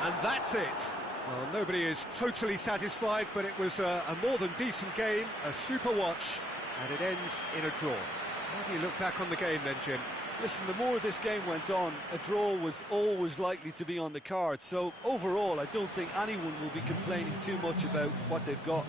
And that's it. Well, nobody is totally satisfied, but it was a more than decent game, a super watch, and it ends in a draw. How do you look back on the game then, Jim? Listen, the more this game went on, a draw was always likely to be on the card. So overall, I don't think anyone will be complaining too much about what they've got.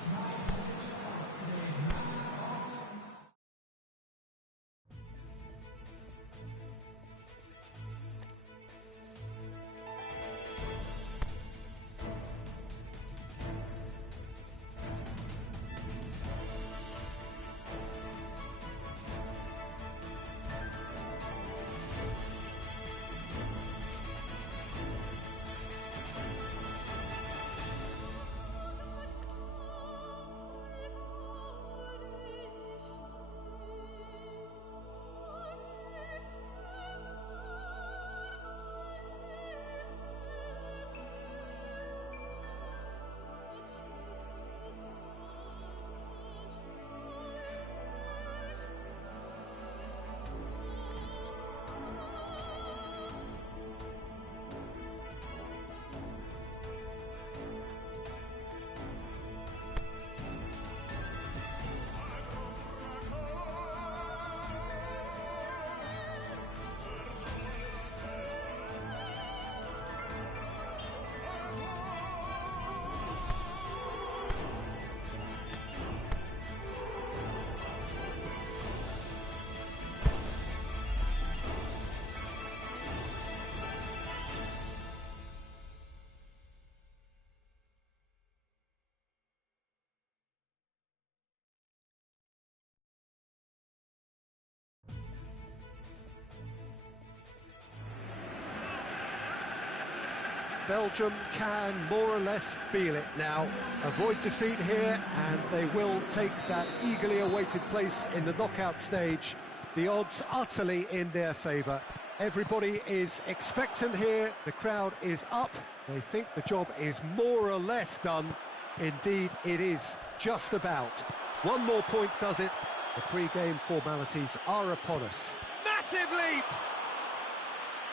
Belgium can more or less feel it now. Avoid defeat here, and they will take that eagerly awaited place in the knockout stage. The odds utterly in their favour. Everybody is expectant here, the crowd is up, they think the job is more or less done. Indeed, it is just about. One more point does it. The pre-game formalities are upon us. Massive leap!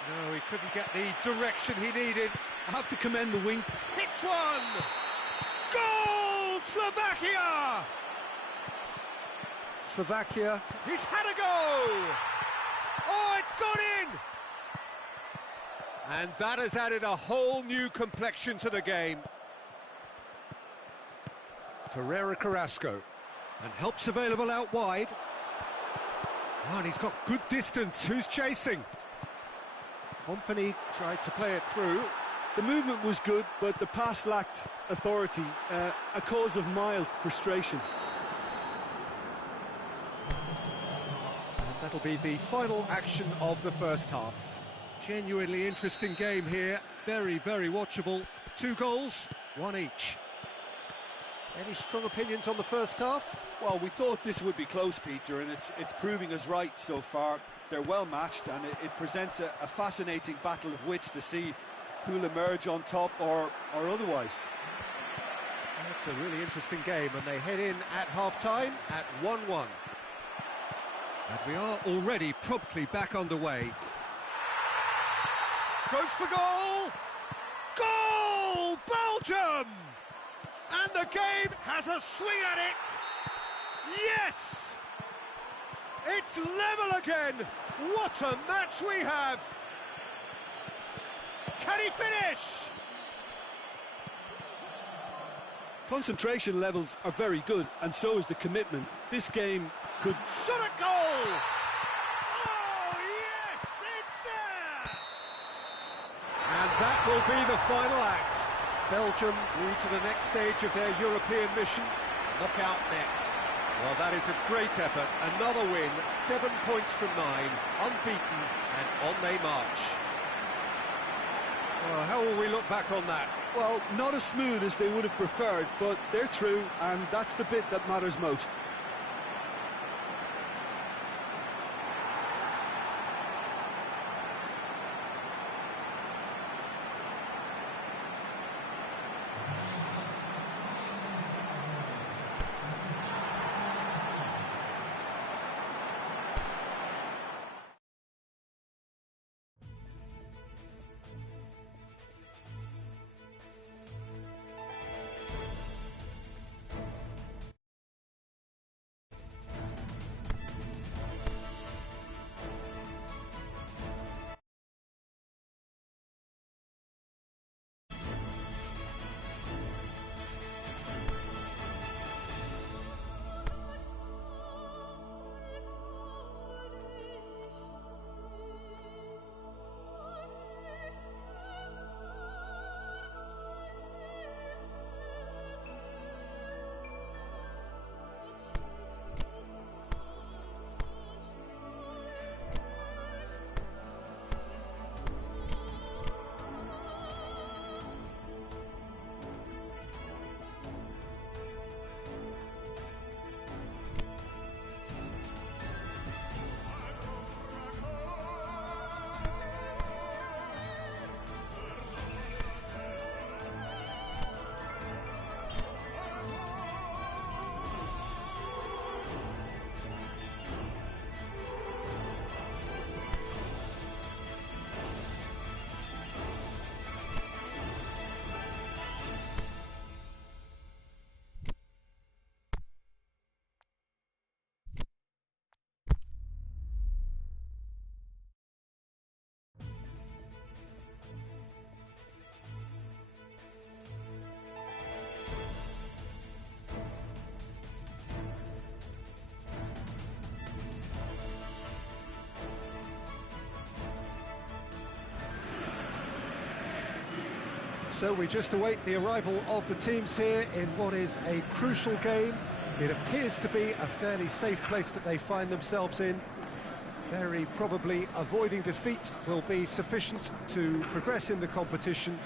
No, he couldn't get the direction he needed. I have to commend the wing. Hits one! Goal, Slovakia! Slovakia, he's had a go! Oh, it's gone in! And that has added a whole new complexion to the game. Ferreira Carrasco, and help's available out wide. Oh, and he's got good distance. Who's chasing? Company tried to play it through. The movement was good, but the pass lacked authority, a cause of mild frustration. And that'll be the final action of the first half. Genuinely interesting game here. Very, very watchable. 2 goals, 1 each. Any strong opinions on the first half? Well, we thought this would be close, Peter, and it's proving us right so far. They're well matched, and it presents a fascinating battle of wits to see who'll emerge on top or otherwise. That's a really interesting game, and they head in at half-time at 1-1. And we are already promptly back underway. Goes for goal! Goal! Belgium! And the game has a swing at it! Yes! It's level again! What a match we have! Can he finish? Concentration levels are very good, and so is the commitment. This game could... Shot at goal! Oh, yes, it's there! And that will be the final act. Belgium move to the next stage of their European mission. Knockout next. Well, that is a great effort. Another win, 7 points from 9, unbeaten, and on they march. Well, how will we look back on that? Well, not as smooth as they would have preferred, but they're through, and that's the bit that matters most. So we just await the arrival of the teams here in what is a crucial game. It appears to be a fairly safe place that they find themselves in. Very probably avoiding defeat will be sufficient to progress in the competition,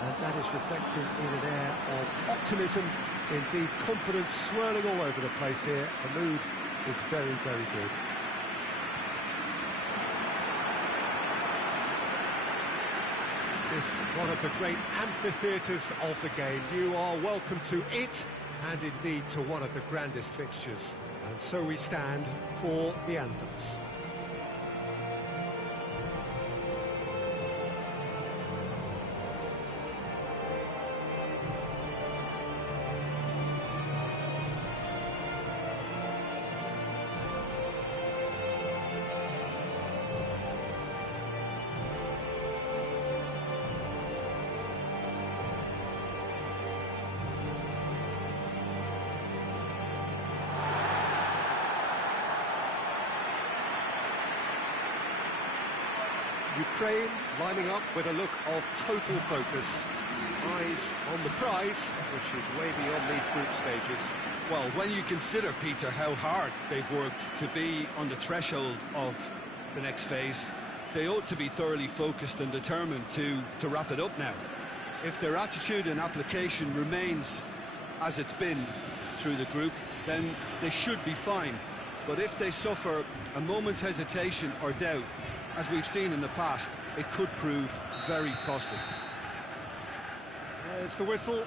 and that is reflected in an air of optimism, indeed confidence swirling all over the place here. The mood is very, very good. This one of the great amphitheatres of the game. You are welcome to it, and indeed to one of the grandest fixtures. And so we stand for the anthems. Ukraine lining up with a look of total focus. Eyes on the prize, which is way beyond these group stages. Well, when you consider, Peter, how hard they've worked to be on the threshold of the next phase, they ought to be thoroughly focused and determined to wrap it up now. If their attitude and application remains as it's been through the group, then they should be fine. But if they suffer a moment's hesitation or doubt, as we've seen in the past, it could prove very costly. There's the whistle.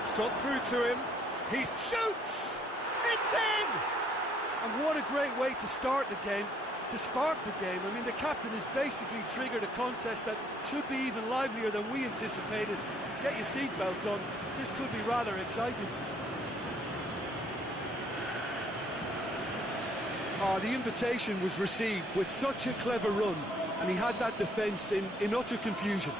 It's got through to him. He shoots! It's in! And what a great way to start the game, to spark the game. I mean, the captain has basically triggered a contest that should be even livelier than we anticipated. Get your seatbelts on. This could be rather exciting. Oh, the invitation was received with such a clever run, and he had that defence in utter confusion.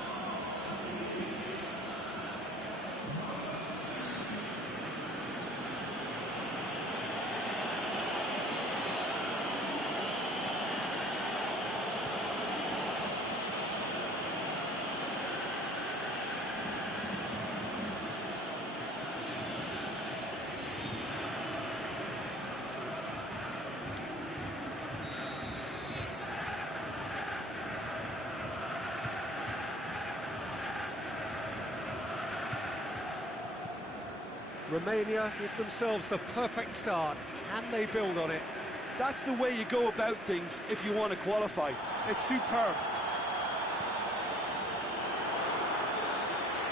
Romania give themselves the perfect start. Can they build on it? That's the way you go about things if you want to qualify. It's superb.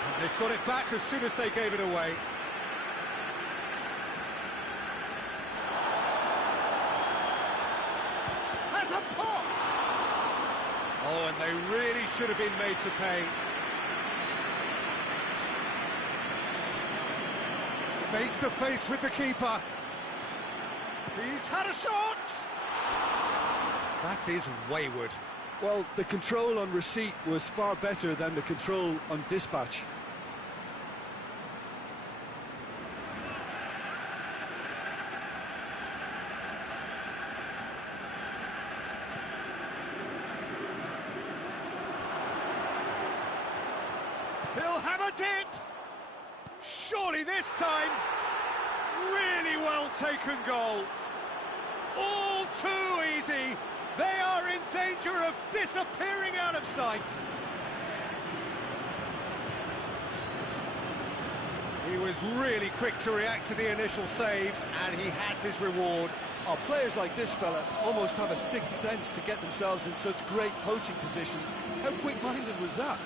And they've got it back as soon as they gave it away. Has a pop! Oh, and they really should have been made to pay. Face to face with the keeper. He's had a shot! That is wayward. Well, the control on receipt was far better than the control on dispatch. He'll have a dip! Surely this time, really well taken goal. All too easy. They are in danger of disappearing out of sight. He was really quick to react to the initial save, and he has his reward. Oh, players like this fella almost have a sixth sense to get themselves in such great poaching positions. How quick-minded was that?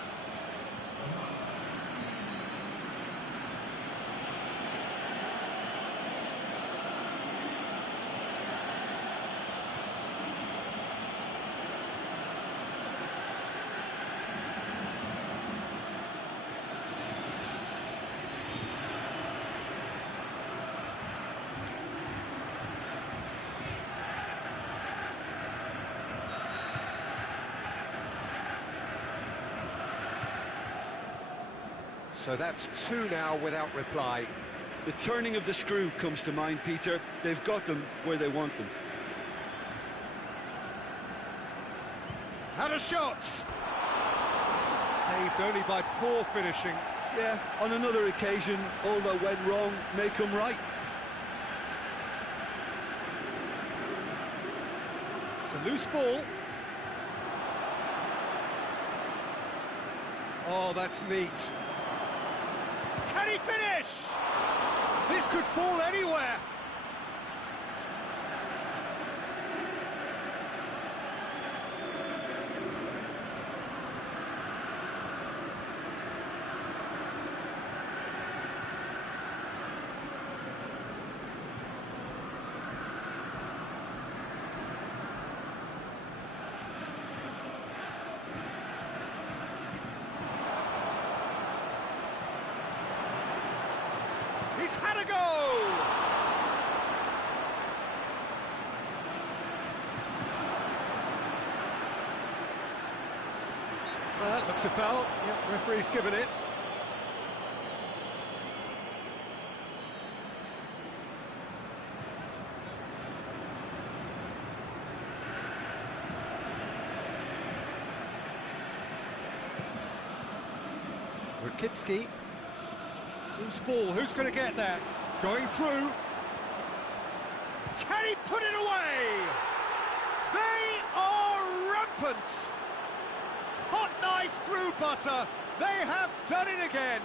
So that's two now without reply. The turning of the screw comes to mind, Peter. They've got them where they want them. Had a shot! Saved only by poor finishing. Yeah, on another occasion, all that went wrong may come right. It's a loose ball. Oh, that's neat. Can he finish? This could fall anywhere. He's had a go! That looks a foul. Yeah, referee's given it. Rakitsky. Loose ball, who's going to get there? Going through. Can he put it away? They are rampant. Hot knife through butter. They have done it again.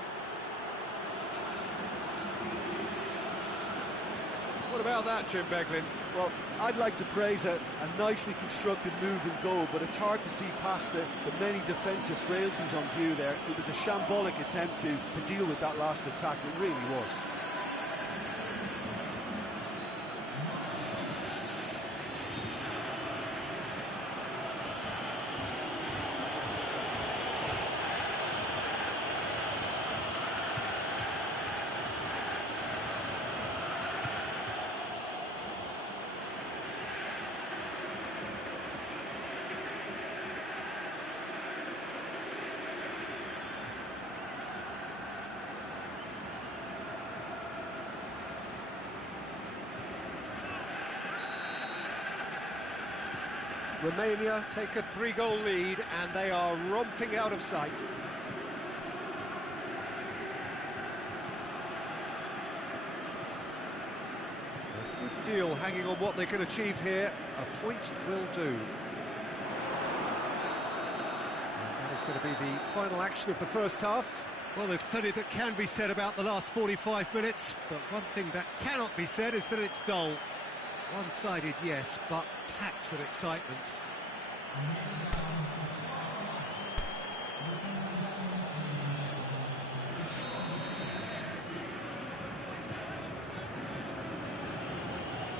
What about that, Jim Beglin? Well, I'd like to praise a nicely constructed move and goal, but it's hard to see past the many defensive frailties on view there. It was a shambolic attempt to deal with that last attack, it really was. Romania take a 3-goal lead and they are romping out of sight. A good deal hanging on what they can achieve here. A point will do. And that is going to be the final action of the first half. Well, there's plenty that can be said about the last 45 minutes, but one thing that cannot be said is that it's dull. One-sided, yes, but packed with excitement.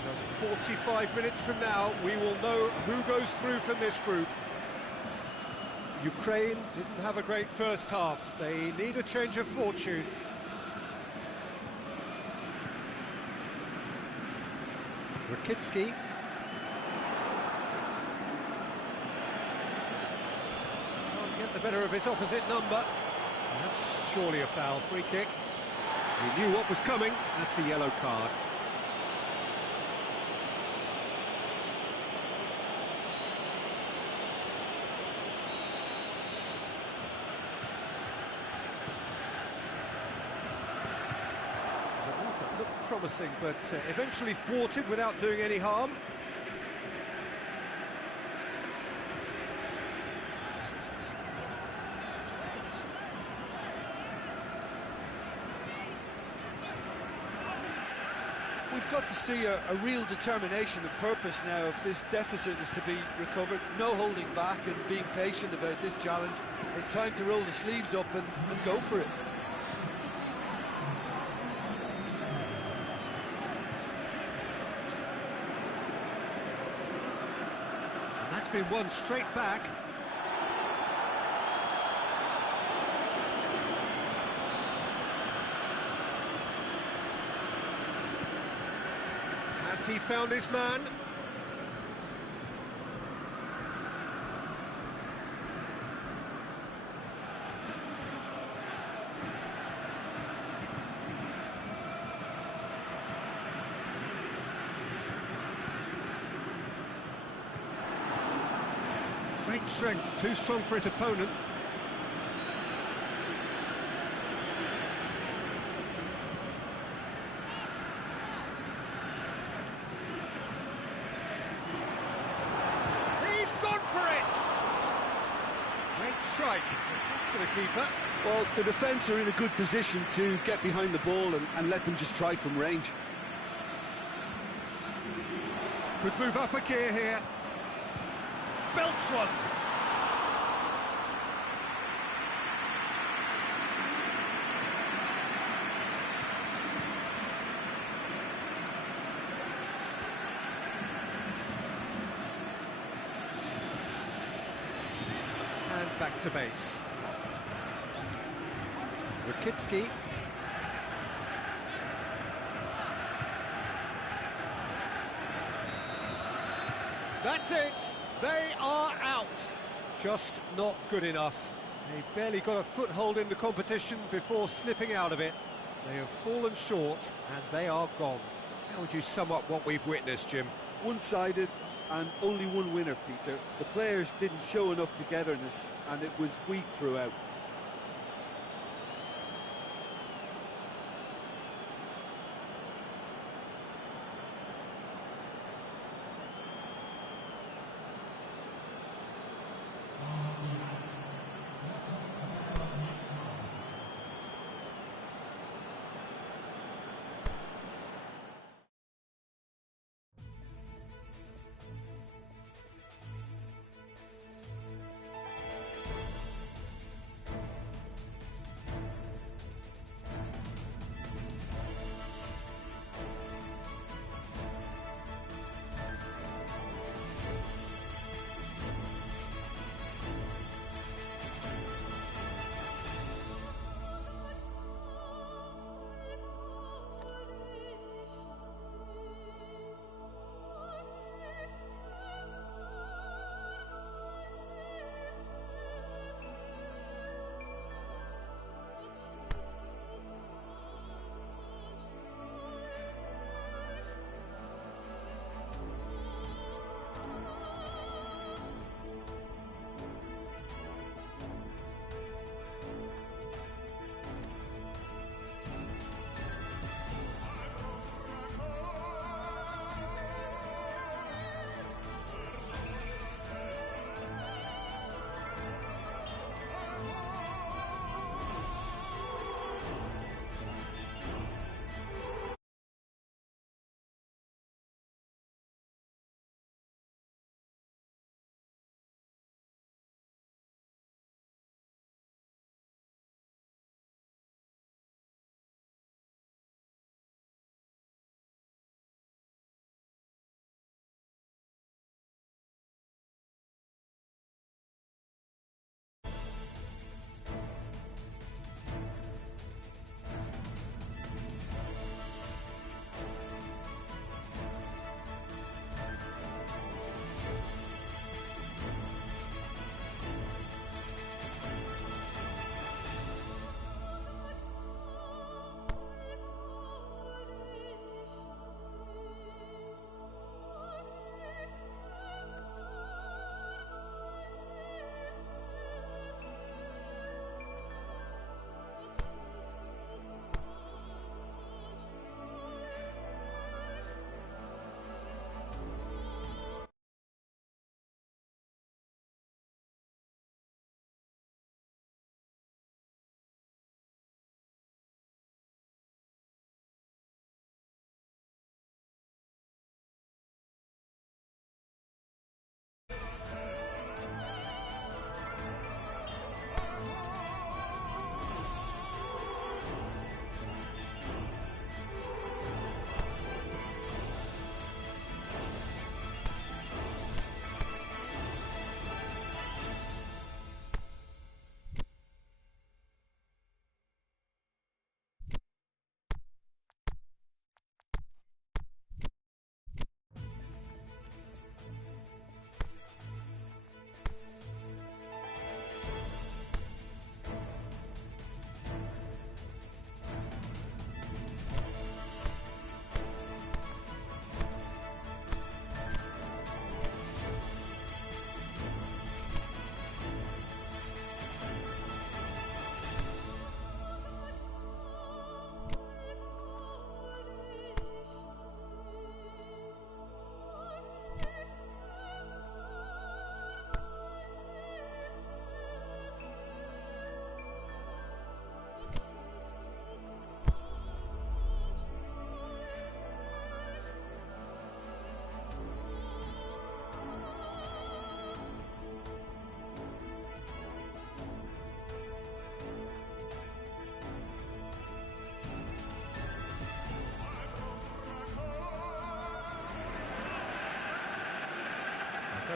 Just 45 minutes from now, we will know who goes through from this group. Ukraine didn't have a great first half. They need a change of fortune. Rakitsky. Can't get the better of his opposite number. That's surely a foul. Free kick. He knew what was coming. That's a yellow card. Looked promising, but eventually thwarted without doing any harm. We've got to see a real determination and purpose now if this deficit is to be recovered. No holding back and being patient about this challenge. It's time to roll the sleeves up and go for it. That's been won straight back. Has he found his man? Great strength, too strong for his opponent. He's gone for it! Great strike. That's for the keeper. Well, the defence are in a good position to get behind the ball and let them just try from range. Could move up a gear here. Belts one. And back to base. Rakitsky. That's it. They are out. Just not good enough. They've barely got a foothold in the competition before slipping out of it. They have fallen short and they are gone. How would you sum up what we've witnessed, Jim? One-sided and only one winner, Peter. The players didn't show enough togetherness and it was weak throughout.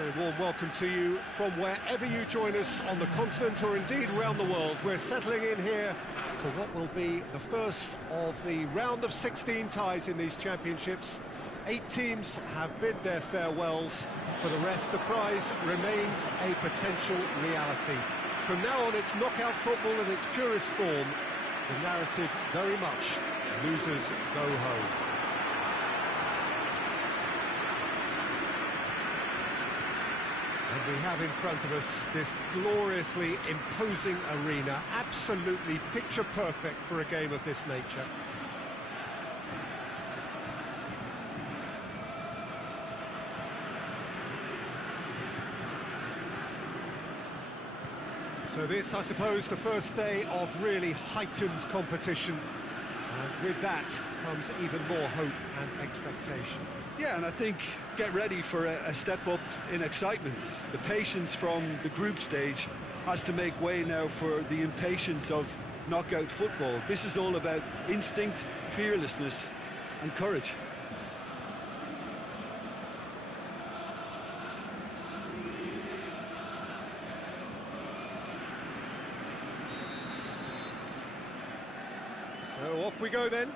Very warm welcome to you from wherever you join us on the continent or indeed around the world. We're settling in here for what will be the first of the round of 16 ties in these championships. 8 teams have bid their farewells. For the rest, the prize remains a potential reality. From now on, it's knockout football in its purest form. The narrative very much losers go home. And we have in front of us this gloriously imposing arena, absolutely picture perfect for a game of this nature. So this, I suppose, the first day of really heightened competition, and with that comes even more hope and expectation. Yeah, and I think get ready for a step up in excitement. The patience from the group stage has to make way now for the impatience of knockout football. This is all about instinct, fearlessness and courage. So off we go then.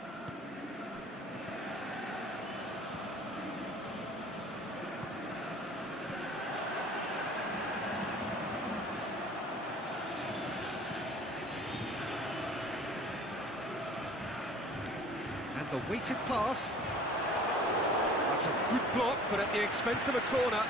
And the weighted pass. That's a good block, but at the expense of a corner.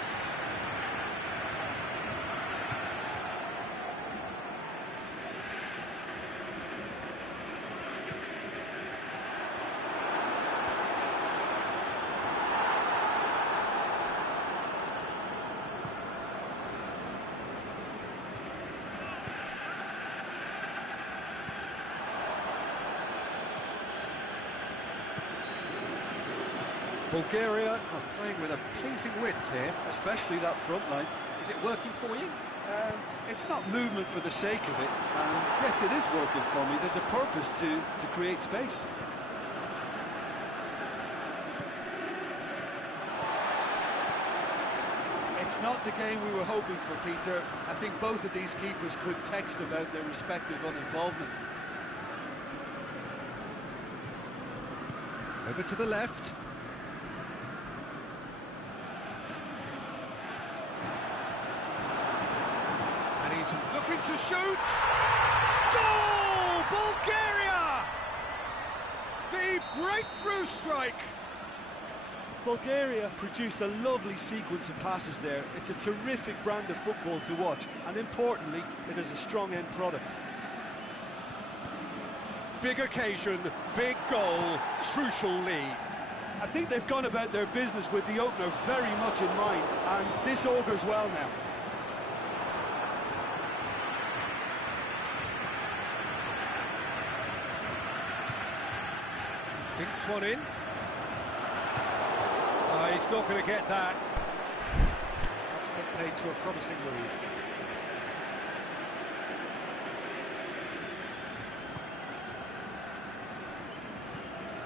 Bulgaria are playing with a pleasing width here. Especially that front line. Is it working for you? It's not movement for the sake of it. Yes, it is working for me. There's a purpose to create space. It's not the game we were hoping for, Peter. I think both of these keepers could text about their respective uninvolvement. Over to the left. And he's looking to shoot. Goal! Bulgaria! The breakthrough strike. Bulgaria produced a lovely sequence of passes there. It's a terrific brand of football to watch, and importantly, it is a strong end product. Big occasion, big goal, crucial lead. I think they've gone about their business with the opener very much in mind, and this augurs well now. Dinks one in. He's not going to get that. That's put paid to a promising move.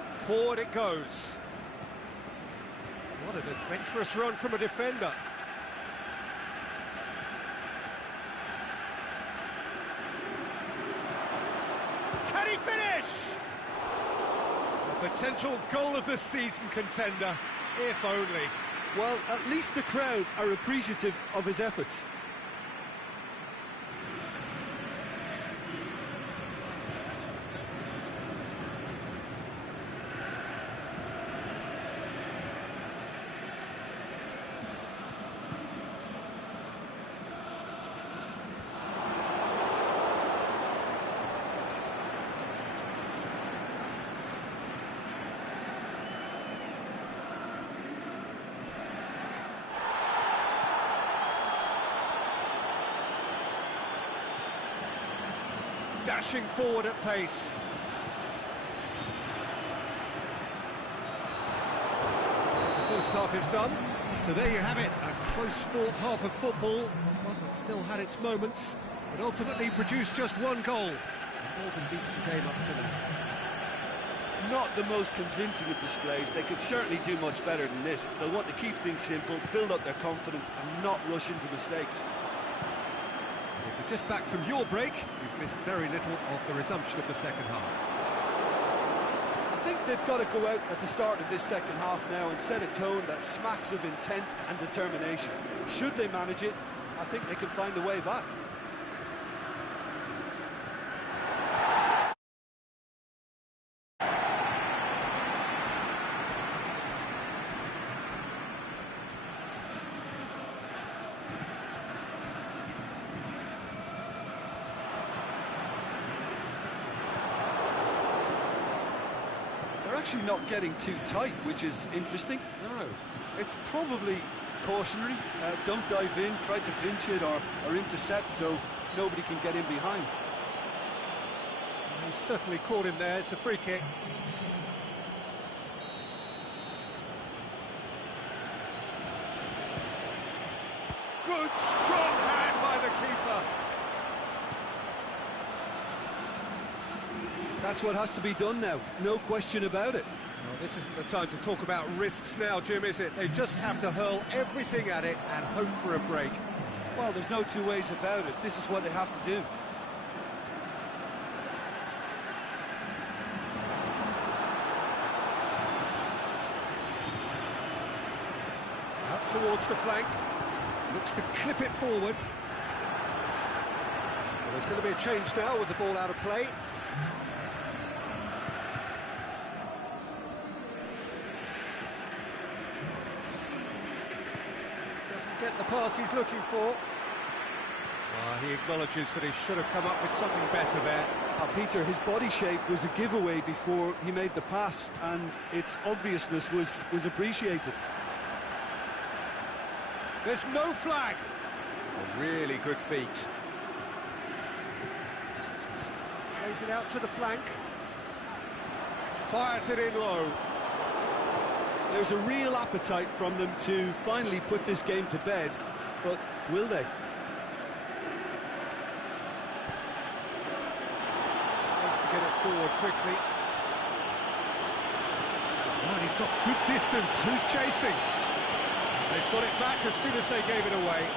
Forward it goes. What an adventurous run from a defender. Can he finish? A potential goal of the season contender, if only. Well, at least the crowd are appreciative of his efforts. Dashing forward at pace. The first half is done, so there you have it, a close fought half of football, one that still had its moments, but ultimately produced just one goal, and more than beats the game up to now. not the most convincing of displays. They could certainly do much better than this. They'll want to keep things simple, build up their confidence and not rush into mistakes. If you're just back from your break, you've missed very little of the resumption of the second half. I think they've got to go out at the start of this second half now and set a tone that smacks of intent and determination. Should they manage it, I think they can find a way back. Actually not getting too tight, which is interesting. No. It's probably cautionary. Don't dive in, try to pinch it or intercept so nobody can get in behind. He certainly caught him there. It's a free kick. Good strong hand by the keeper. That's what has to be done now, no question about it. Well, this isn't the time to talk about risks now, Jim, is it? They just have to hurl everything at it and hope for a break. Well, there's no two ways about it. This is what they have to do. Out towards the flank. Looks to clip it forward. Well, there's going to be a change now with the ball out of play. Get the pass he's looking for. He acknowledges that he should have come up with something better there. Peter, his body shape was a giveaway before he made the pass, and its obviousness was appreciated. There's no flag. A really good feat. Plays it out to the flank. Fires it in low. There's a real appetite from them to finally put this game to bed, but will they? Tries to get it forward quickly. And he's got good distance. Who's chasing? They've got it back as soon as they gave it away.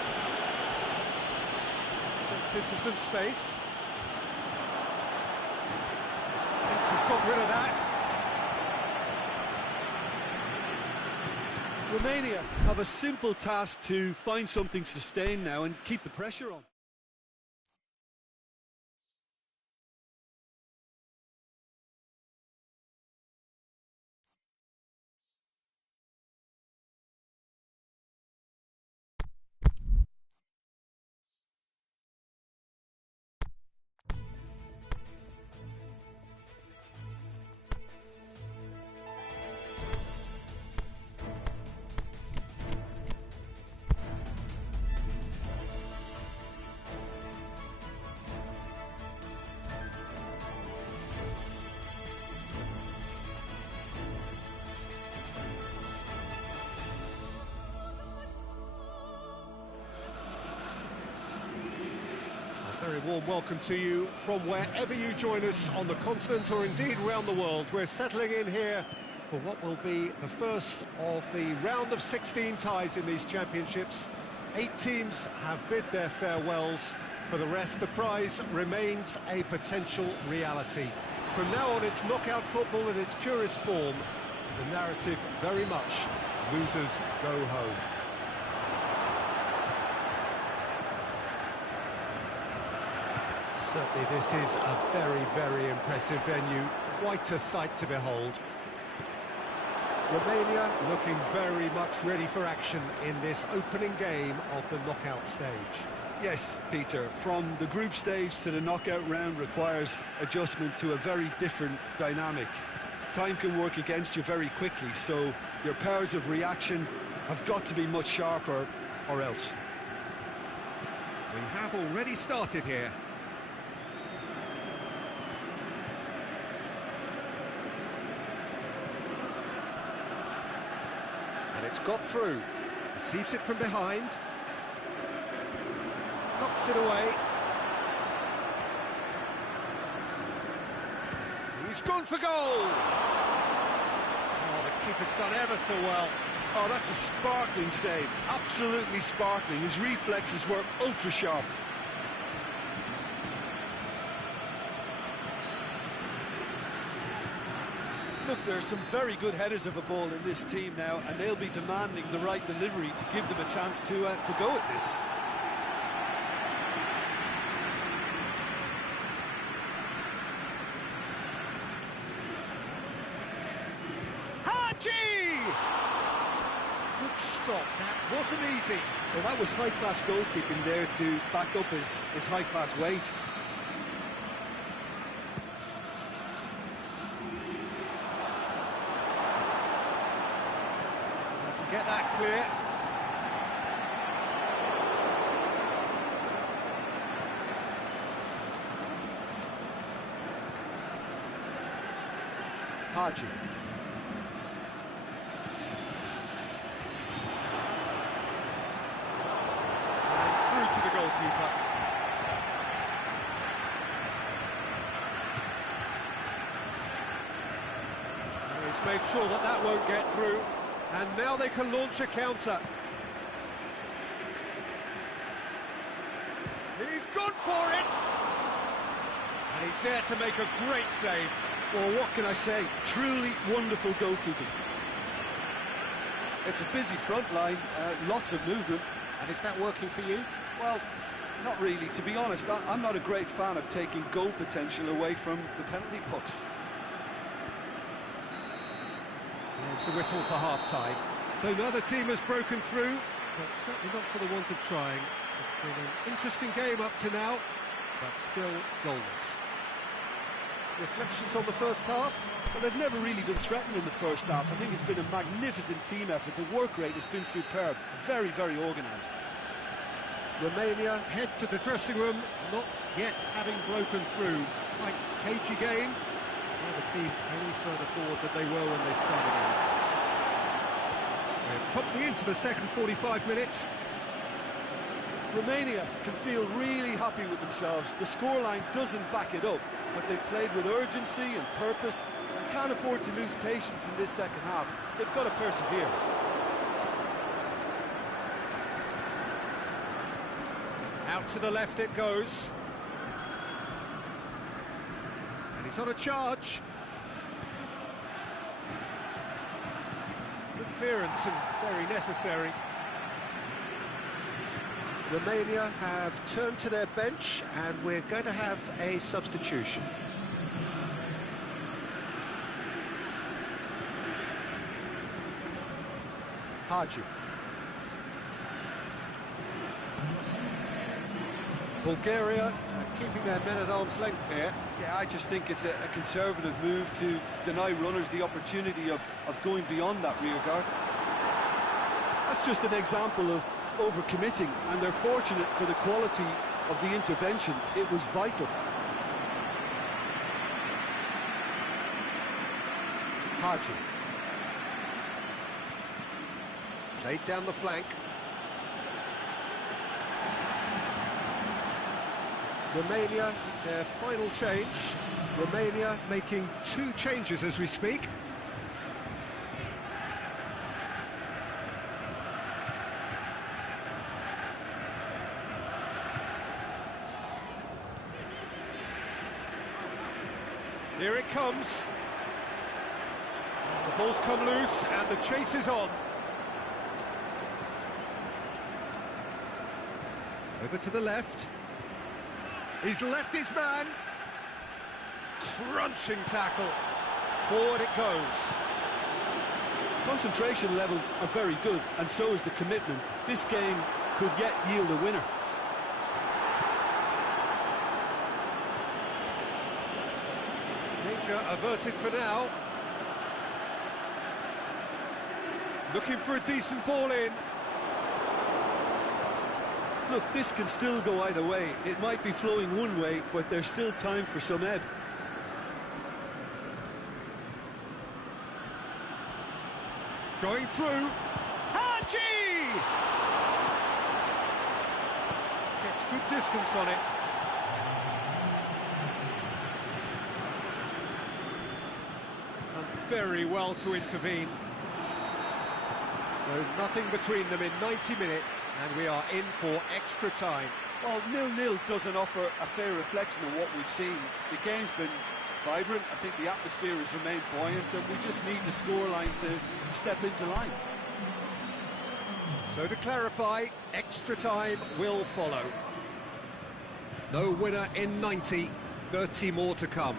Gets into some space. Thinks he's got rid of that. Romania have a simple task to find something sustained now and keep the pressure on. Very warm welcome to you from wherever you join us on the continent or indeed around the world. We're settling in here for what will be the first of the round of 16 ties in these championships. 8 teams have bid their farewells. For the rest, the prize remains a potential reality. From now on, it's knockout football in its purest form. The narrative very much losers go home. Certainly this is a very, very impressive venue, quite a sight to behold. Romania looking very much ready for action in this opening game of the knockout stage. Yes, Peter, from the group stage to the knockout round requires adjustment to a very different dynamic. Time can work against you very quickly, so your powers of reaction have got to be much sharper, or else. We have already started here. And it's got through. Receives it from behind. Knocks it away. He's gone for goal! Oh, the keeper's done ever so well. Oh, that's a sparkling save. Absolutely sparkling. His reflexes were ultra sharp. Look, there are some very good headers of a ball in this team now, and they'll be demanding the right delivery to give them a chance to go at this. Good stop, that wasn't easy. Well, that was high-class goalkeeping there to back up his high-class wage. Get that clear. Haji. To the goalkeeper. He's made sure that that won't get through, and now they can launch a counter. He's gone for it! And he's there to make a great save. Well, what can I say? Truly wonderful goalkeeping. It's a busy front line, lots of movement. And is that working for you? Well, not really. To be honest, I'm not a great fan of taking goal potential away from the penalty box. There's the whistle for half-time. So another team has broken through, but certainly not for the want of trying. It's been an interesting game up to now, but still goalless. Reflections on the first half? Well, they've never really been threatened in the first half. I think it's been a magnificent team effort. The work rate has been superb. Very, very organised. Romania head to the dressing room, not yet having broken through. Tight, cagey game. Neither team any further forward than they were when they started out. We're promptly into the second 45 minutes. Romania can feel really happy with themselves. The scoreline doesn't back it up, but they've played with urgency and purpose and can't afford to lose patience in this second half. They've got to persevere. Out to the left it goes. And he's on a charge. Good clearance and very necessary. Romania have turned to their bench and we're going to have a substitution. Haji. Bulgaria keeping their men at arm's length here. Yeah, I just think it's a conservative move to deny runners the opportunity of going beyond that rear guard. That's just an example of overcommitting, and they're fortunate for the quality of the intervention. It was vital. Haji. Played down the flank. Romania, their final change. Romania making 2 changes as we speak. Here it comes. The ball's come loose and the chase is on. Over to the left. He's left his man. Crunching tackle. Forward it goes. Concentration levels are very good, and so is the commitment. This game could yet yield a winner. Danger averted for now. Looking for a decent ball in. Look, this can still go either way. It might be flowing one way, but there's still time for some ebb. Going through. Haji! Gets good distance on it. very well to intervene. So nothing between them in 90 minutes, and we are in for extra time. Well, 0-0 doesn't offer a fair reflection of what we've seen. The game's been vibrant. I think the atmosphere has remained buoyant, and we just need the scoreline to step into line. So to clarify, extra time will follow. No winner in 90, 30 more to come.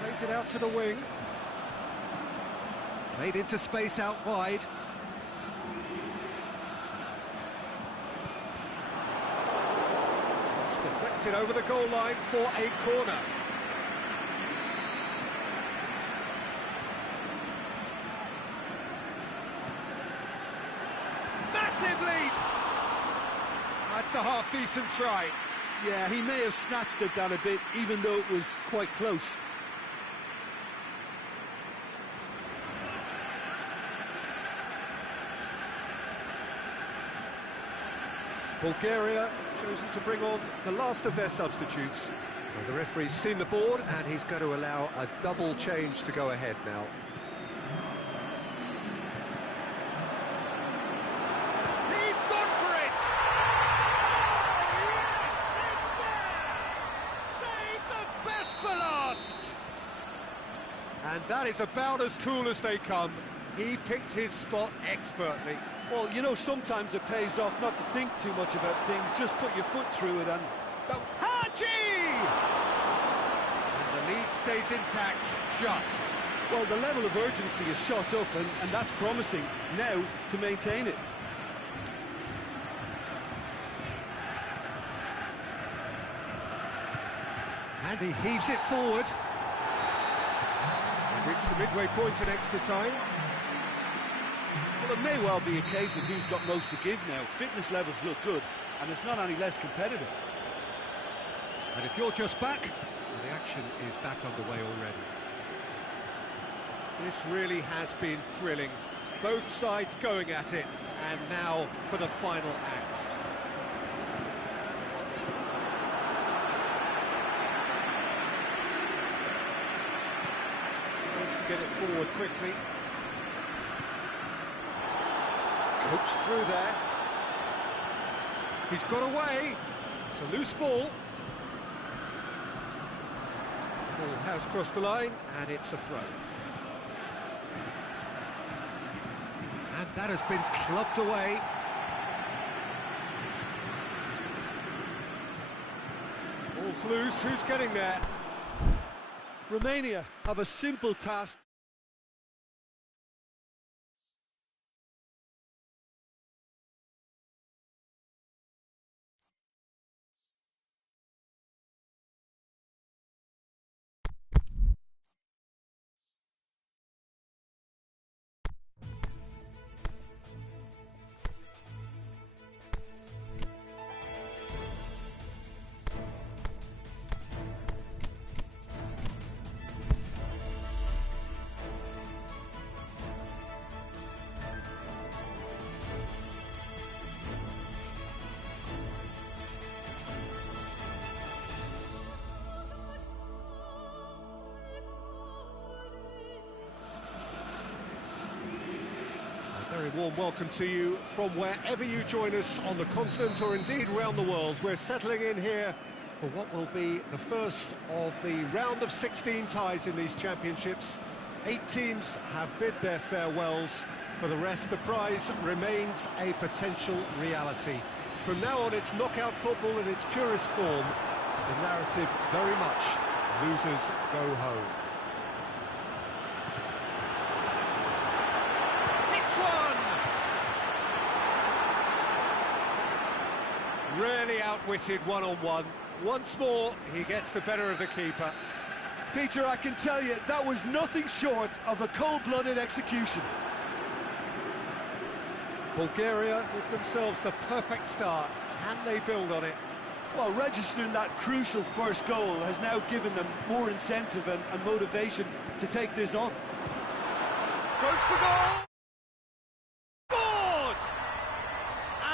Plays it out to the wing. Played into space out wide. It's deflected over the goal line for a corner. Massive leap! That's a half-decent try. Yeah, he may have snatched at that a bit, even though it was quite close. Bulgaria have chosen to bring on the last of their substitutes. Well, the referee's seen the board, and he's going to allow a double change to go ahead now. He's gone for it! Yes, it's there! Save the best for last! And that is about as cool as they come. He picked his spot expertly. Well, you know, sometimes it pays off not to think too much about things, just put your foot through it and... Haji! And the lead stays intact, just. Well, the level of urgency is shot up, and that's promising now to maintain it. And he heaves it forward. We've reached the midway point in extra time. Well, it may well be a case of who's got most to give now. Fitness levels look good, and it's not any less competitive. And if you're just back, well, the action is back underway already. This really has been thrilling. Both sides going at it, and now for the final act. Tries to get it forward quickly. Coached through there. He's got away. It's a loose ball. Ball has crossed the line, and it's a throw. And that has been clubbed away. Ball's loose. Who's getting there? Romania have a simple task. Very warm welcome to you from wherever you join us on the continent or indeed around the world. We're settling in here for what will be the first of the round of 16 ties in these championships. 8 teams have bid their farewells. For the rest, the prize remains a potential reality. From now on, it's knockout football in its purest form. The narrative very much losers go home. Really outwitted one-on-one. Once more, he gets the better of the keeper. Peter, I can tell you, that was nothing short of a cold-blooded execution. Bulgaria give themselves the perfect start. Can they build on it? Well, registering that crucial first goal has now given them more incentive and motivation to take this on. Goes for goal! Scored!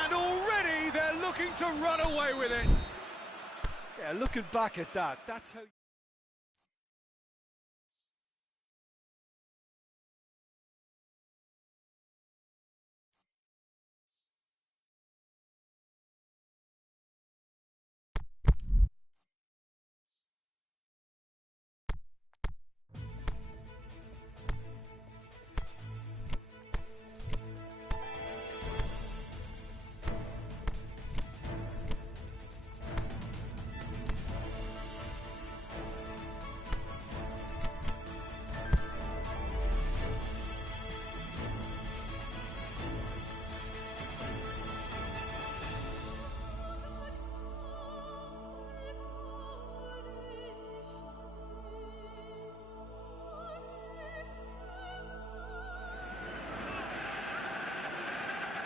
And already they're looking to run away with it. Yeah, looking back at that, that's how...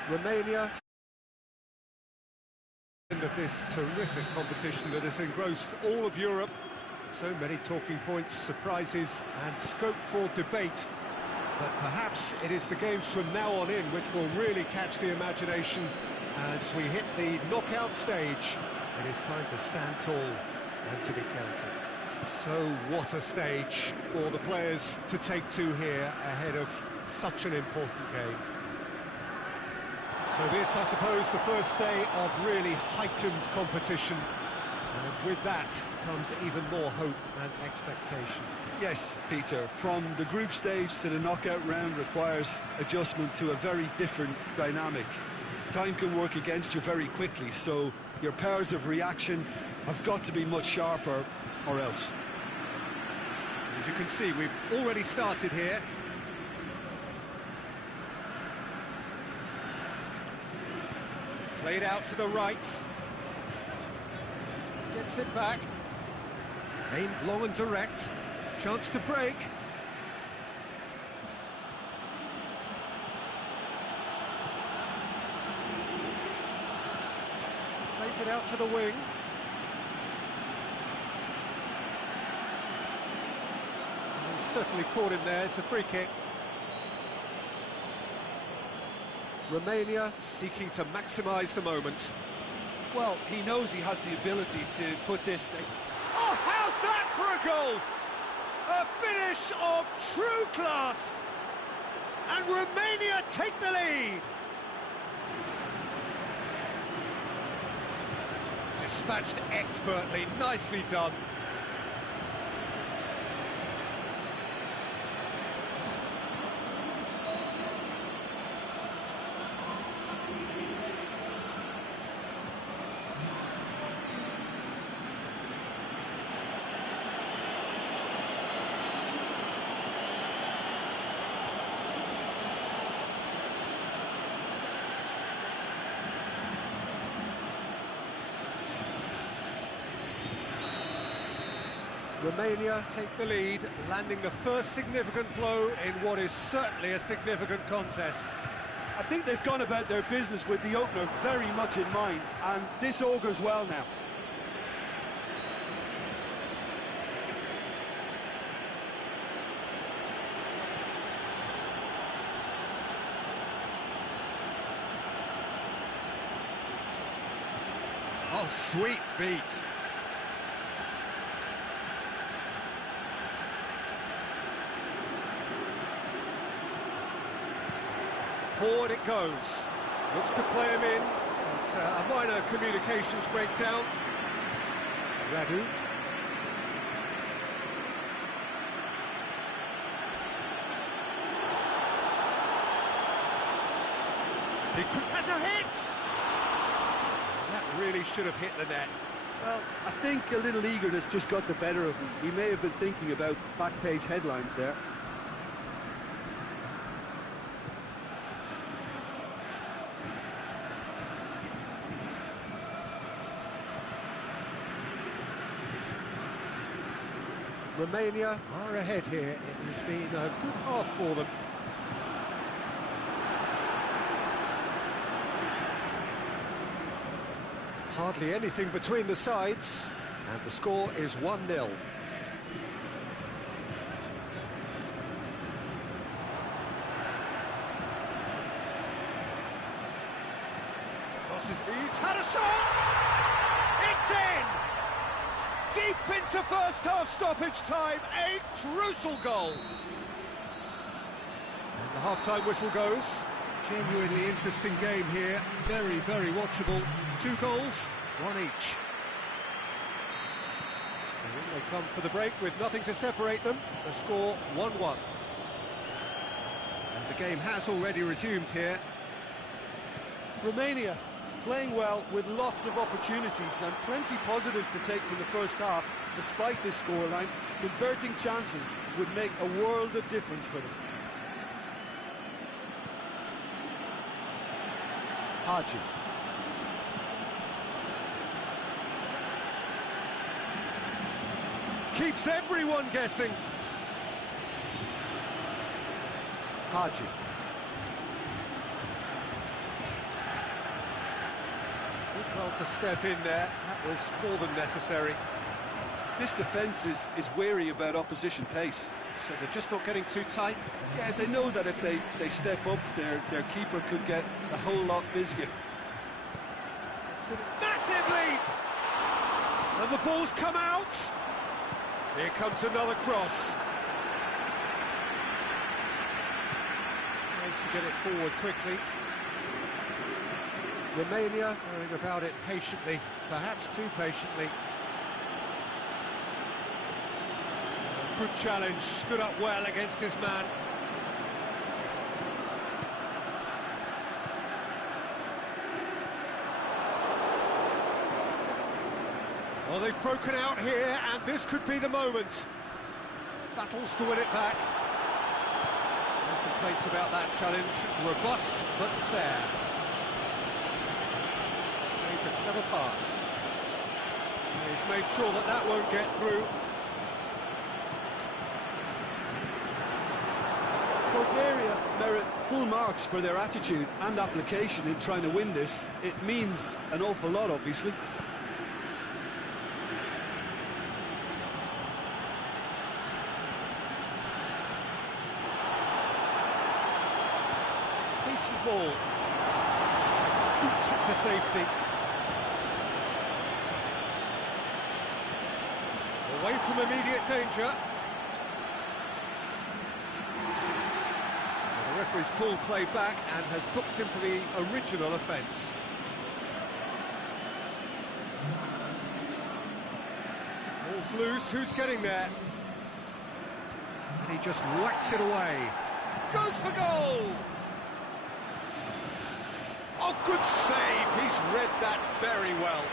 Romania of this terrific competition that has engrossed all of Europe. So many talking points, surprises and scope for debate. But perhaps it is the games from now on in which will really catch the imagination as we hit the knockout stage. It is time to stand tall and to be counted. So what a stage for the players to take to here ahead of such an important game. So this, I suppose, the first day of really heightened competition. And with that comes even more hope and expectation. Yes, Peter, from the group stage to the knockout round requires adjustment to a very different dynamic. Time can work against you very quickly, so your powers of reaction have got to be much sharper, or else. As you can see, we've already started here. Played out to the right. Gets it back. Aimed long and direct. Chance to break. Plays it out to the wing. He's certainly caught him there. It's a free kick. Romania seeking to maximise the moment. Well, he knows he has the ability to put this... Oh, how's that for a goal? A finish of true class. And Romania take the lead. Dispatched expertly, nicely done. Romania take the lead, landing the first significant blow in what is certainly a significant contest. I think they've gone about their business with the opener very much in mind, and this augurs well now. Oh, sweet feet. Forward it goes. Looks to play him in. It's a minor communications breakdown. Radu. Has a hit! That really should have hit the net. Well, I think a little eagerness just got the better of him. He may have been thinking about back-page headlines there. Romania are ahead here. It has been a good half for them. Hardly anything between the sides, and the score is 1-0. Crosses, he's had a shot! It's in! Deep into first half stoppage time, a crucial goal. And the half-time whistle goes. Genuinely interesting game here, very, very watchable. 2 goals, 1 each. So in they come for the break with nothing to separate them. The score 1-1. And the game has already resumed here. Romania playing well with lots of opportunities and plenty positives to take from the first half. Despite this scoreline, converting chances would make a world of difference for them. Haji. Keeps everyone guessing. Haji. Did well to step in there. That was more than necessary. This defence is wary about opposition pace. So they're just not getting too tight. Yeah, they know that if they step up, their keeper could get a whole lot busier. It's a massive leap! And the ball's come out. Here comes another cross. Tries to get it forward quickly. Romania going about it patiently, perhaps too patiently. Good challenge, stood up well against his man. Well, they've broken out here, and this could be the moment. Battles to win it back. No complaints about that challenge. Robust, but fair. Plays a clever pass. He's made sure that that won't get through. Bulgaria merit full marks for their attitude and application in trying to win this. It means an awful lot, obviously. Decent ball. Boots it to safety. Away from immediate danger. The referee's pulled play back and has booked him for the original offence. Ball's loose, who's getting there? And he just whacks it away. Goes for goal! Oh, good save! He's read that very well.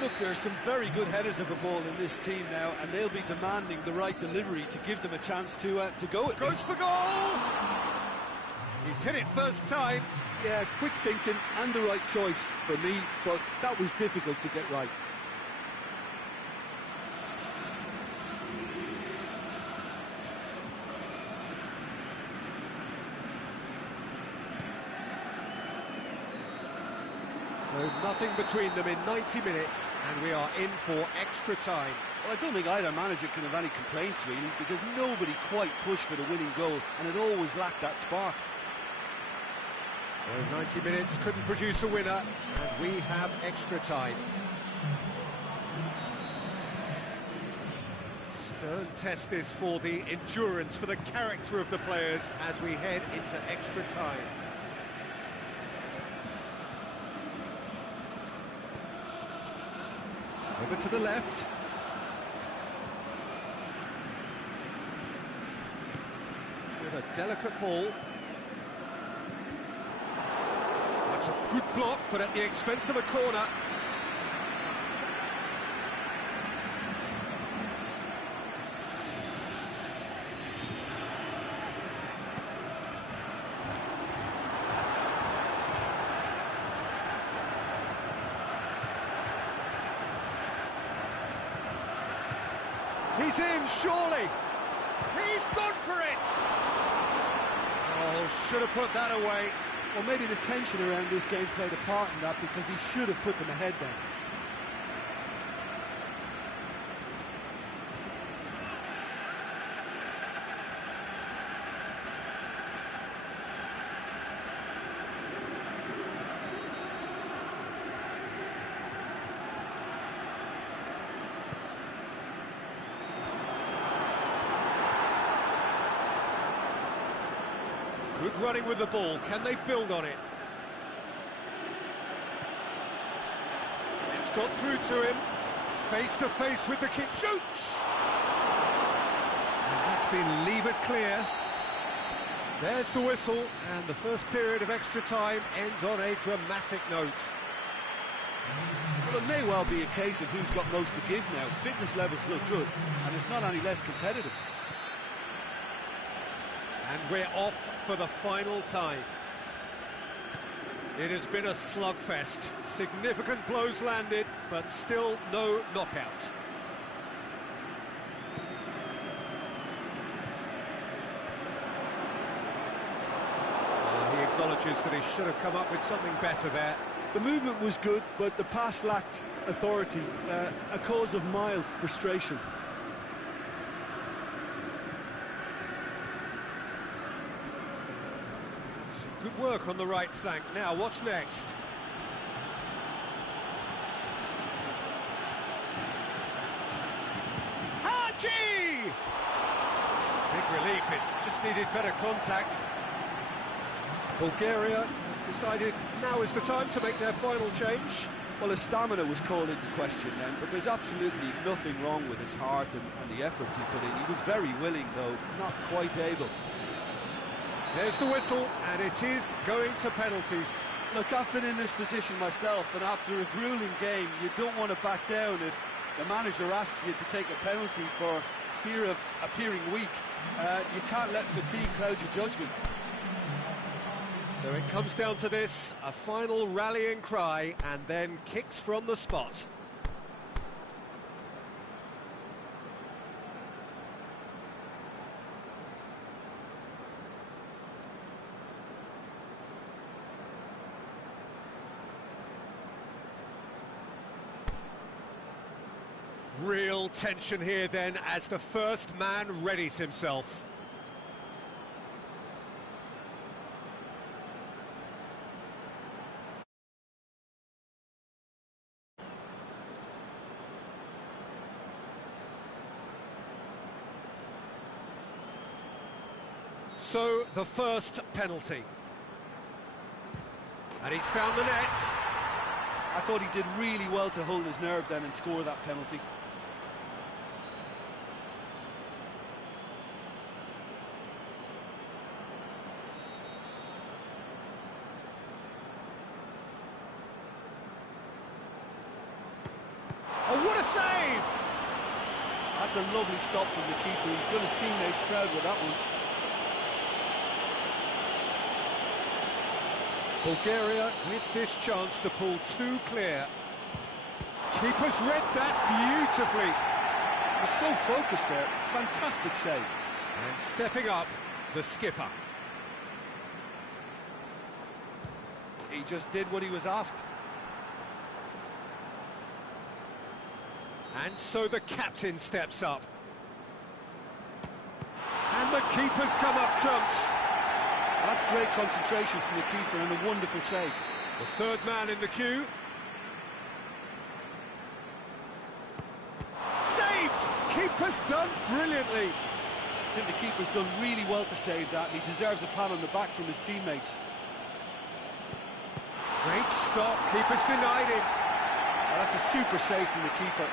Look, there are some very good headers of a ball in this team now, and they'll be demanding the right delivery to give them a chance to go at Goes this. for goal! He's hit it first time. Yeah, quick thinking and the right choice for me, but that was difficult to get right. So nothing between them in 90 minutes, and we are in for extra time. Well, I don't think either manager can have any complaints, really, because nobody quite pushed for the winning goal, and it always lacked that spark. So 90 minutes couldn't produce a winner, and we have extra time. Stern test this for the endurance, for the character of the players as we head into extra time. Over to the left. With a delicate ball. That's a good block, but at the expense of a corner. He's in, surely. He's gone for it. Oh, should have put that away. Well, maybe the tension around this game played a part in that, because he should have put them ahead then. Good running with the ball. Can they build on it? It's got through to him. Face to face with the kick. Shoots! And that's been levered clear. There's the whistle, and the first period of extra time ends on a dramatic note. Well, it may well be a case of who's got most to give now. Fitness levels look good, and it's not any less competitive. And we're off for the final time. It has been a slugfest. Significant blows landed, but still no knockout. He acknowledges that he should have come up with something better there. The movement was good, but the pass lacked authority, a cause of mild frustration. Some good work on the right flank. Now, what's next? Haji! Big relief, it just needed better contact. Bulgaria have decided now is the time to make their final change. Well, his stamina was called into question then, but there's absolutely nothing wrong with his heart and the efforts he put in. He was very willing, though, not quite able. There's the whistle, and it is going to penalties. Look, I've been in this position myself, and after a grueling game, you don't want to back down if the manager asks you to take a penalty for fear of appearing weak. You can't let fatigue cloud your judgment. So it comes down to this, a final rallying cry, and then kicks from the spot. Real tension here then as the first man readies himself. So, the first penalty. And he's found the net. I thought he did really well to hold his nerve then and score that penalty. Oh, what a save! That's a lovely stop from the keeper. He's got his teammates proud with that one. Bulgaria with this chance to pull two clear. Keeper's read that beautifully. He was so focused there. Fantastic save. And stepping up, the skipper. He just did what he was asked. And so the captain steps up. And the keeper's come up trumps. That's great concentration from the keeper and a wonderful save. The third man in the queue. Saved! Keeper's done brilliantly. I think the keeper's done really well to save that, and he deserves a pat on the back from his teammates. Great stop, keeper's denied him. That's a super save from the keeper.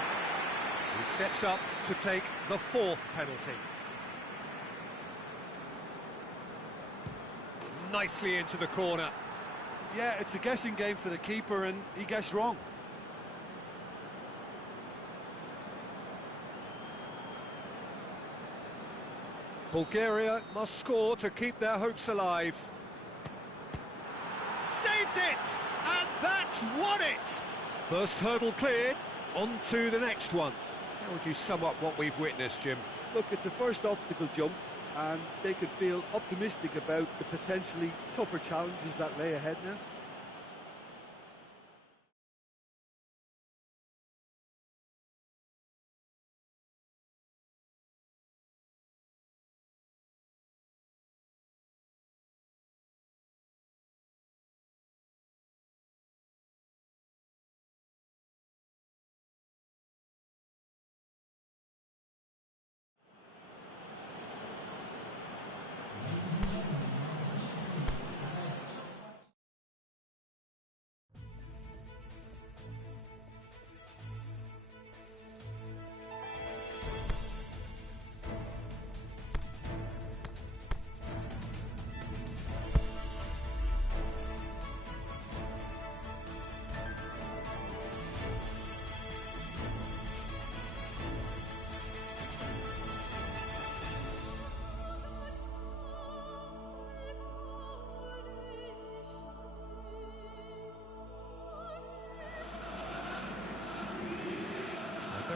He steps up to take the fourth penalty. Nicely into the corner. Yeah, it's a guessing game for the keeper, and he guessed wrong. Bulgaria must score to keep their hopes alive. Saved it! And that's won it! First hurdle cleared, on to the next one. How would you sum up what we've witnessed, Jim? Look, it's a first obstacle jumped, and they could feel optimistic about the potentially tougher challenges that lay ahead now.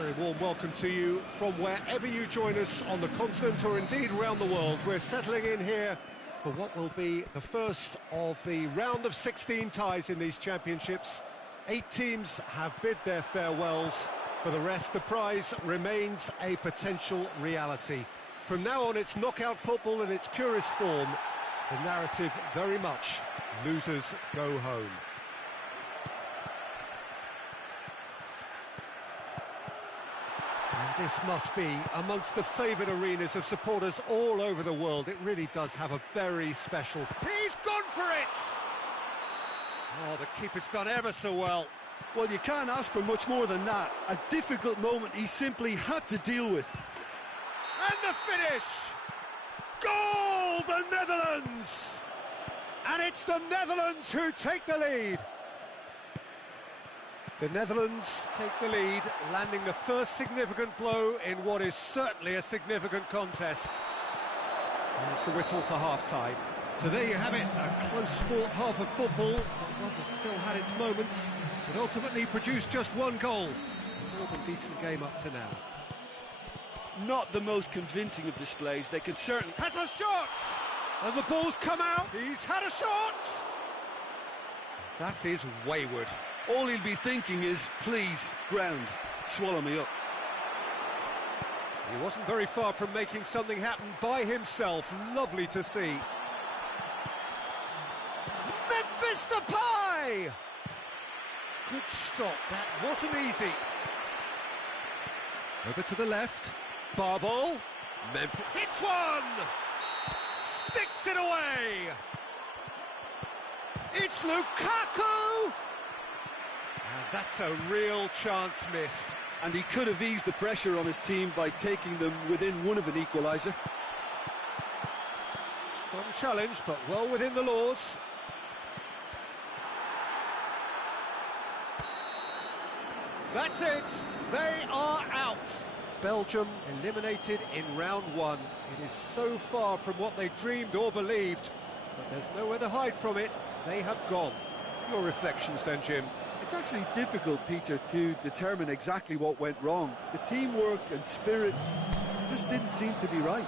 Very warm welcome to you from wherever you join us on the continent or indeed around the world. We're settling in here for what will be the first of the round of 16 ties in these championships. 8 teams have bid their farewells. For the rest, the prize remains a potential reality. From now on, it's knockout football in its purest form. The narrative very much losers go home. And this must be amongst the favoured arenas of supporters all over the world. It really does have a very special... He's gone for it! Oh, the keeper's done ever so well. Well, you can't ask for much more than that. A difficult moment he simply had to deal with. And the finish! Goal, the Netherlands! And it's the Netherlands who take the lead. The Netherlands take the lead, landing the first significant blow in what is certainly a significant contest. And it's the whistle for half-time. So there you have it, a close-fought half of football, but one that still had its moments. It ultimately produced just one goal. A more than decent game up to now. Not the most convincing of displays. They can certainly... Has a shot! And the ball's come out. He's had a shot! That is wayward. All he'll be thinking is, please, ground, swallow me up. He wasn't very far from making something happen by himself. Lovely to see. Memphis Depay! Good stop, that wasn't easy. Over to the left. Barbol. Memphis hits one! Sticks it away! It's Lukaku! And that's a real chance missed. And he could have eased the pressure on his team by taking them within one of an equaliser. Strong challenge, but well within the laws. That's it! They are out! Belgium eliminated in round 1. It is so far from what they dreamed or believed, but there's nowhere to hide from it. They have gone. Your reflections then, Jim? It's actually difficult, Peter, to determine exactly what went wrong. The teamwork and spirit just didn't seem to be right.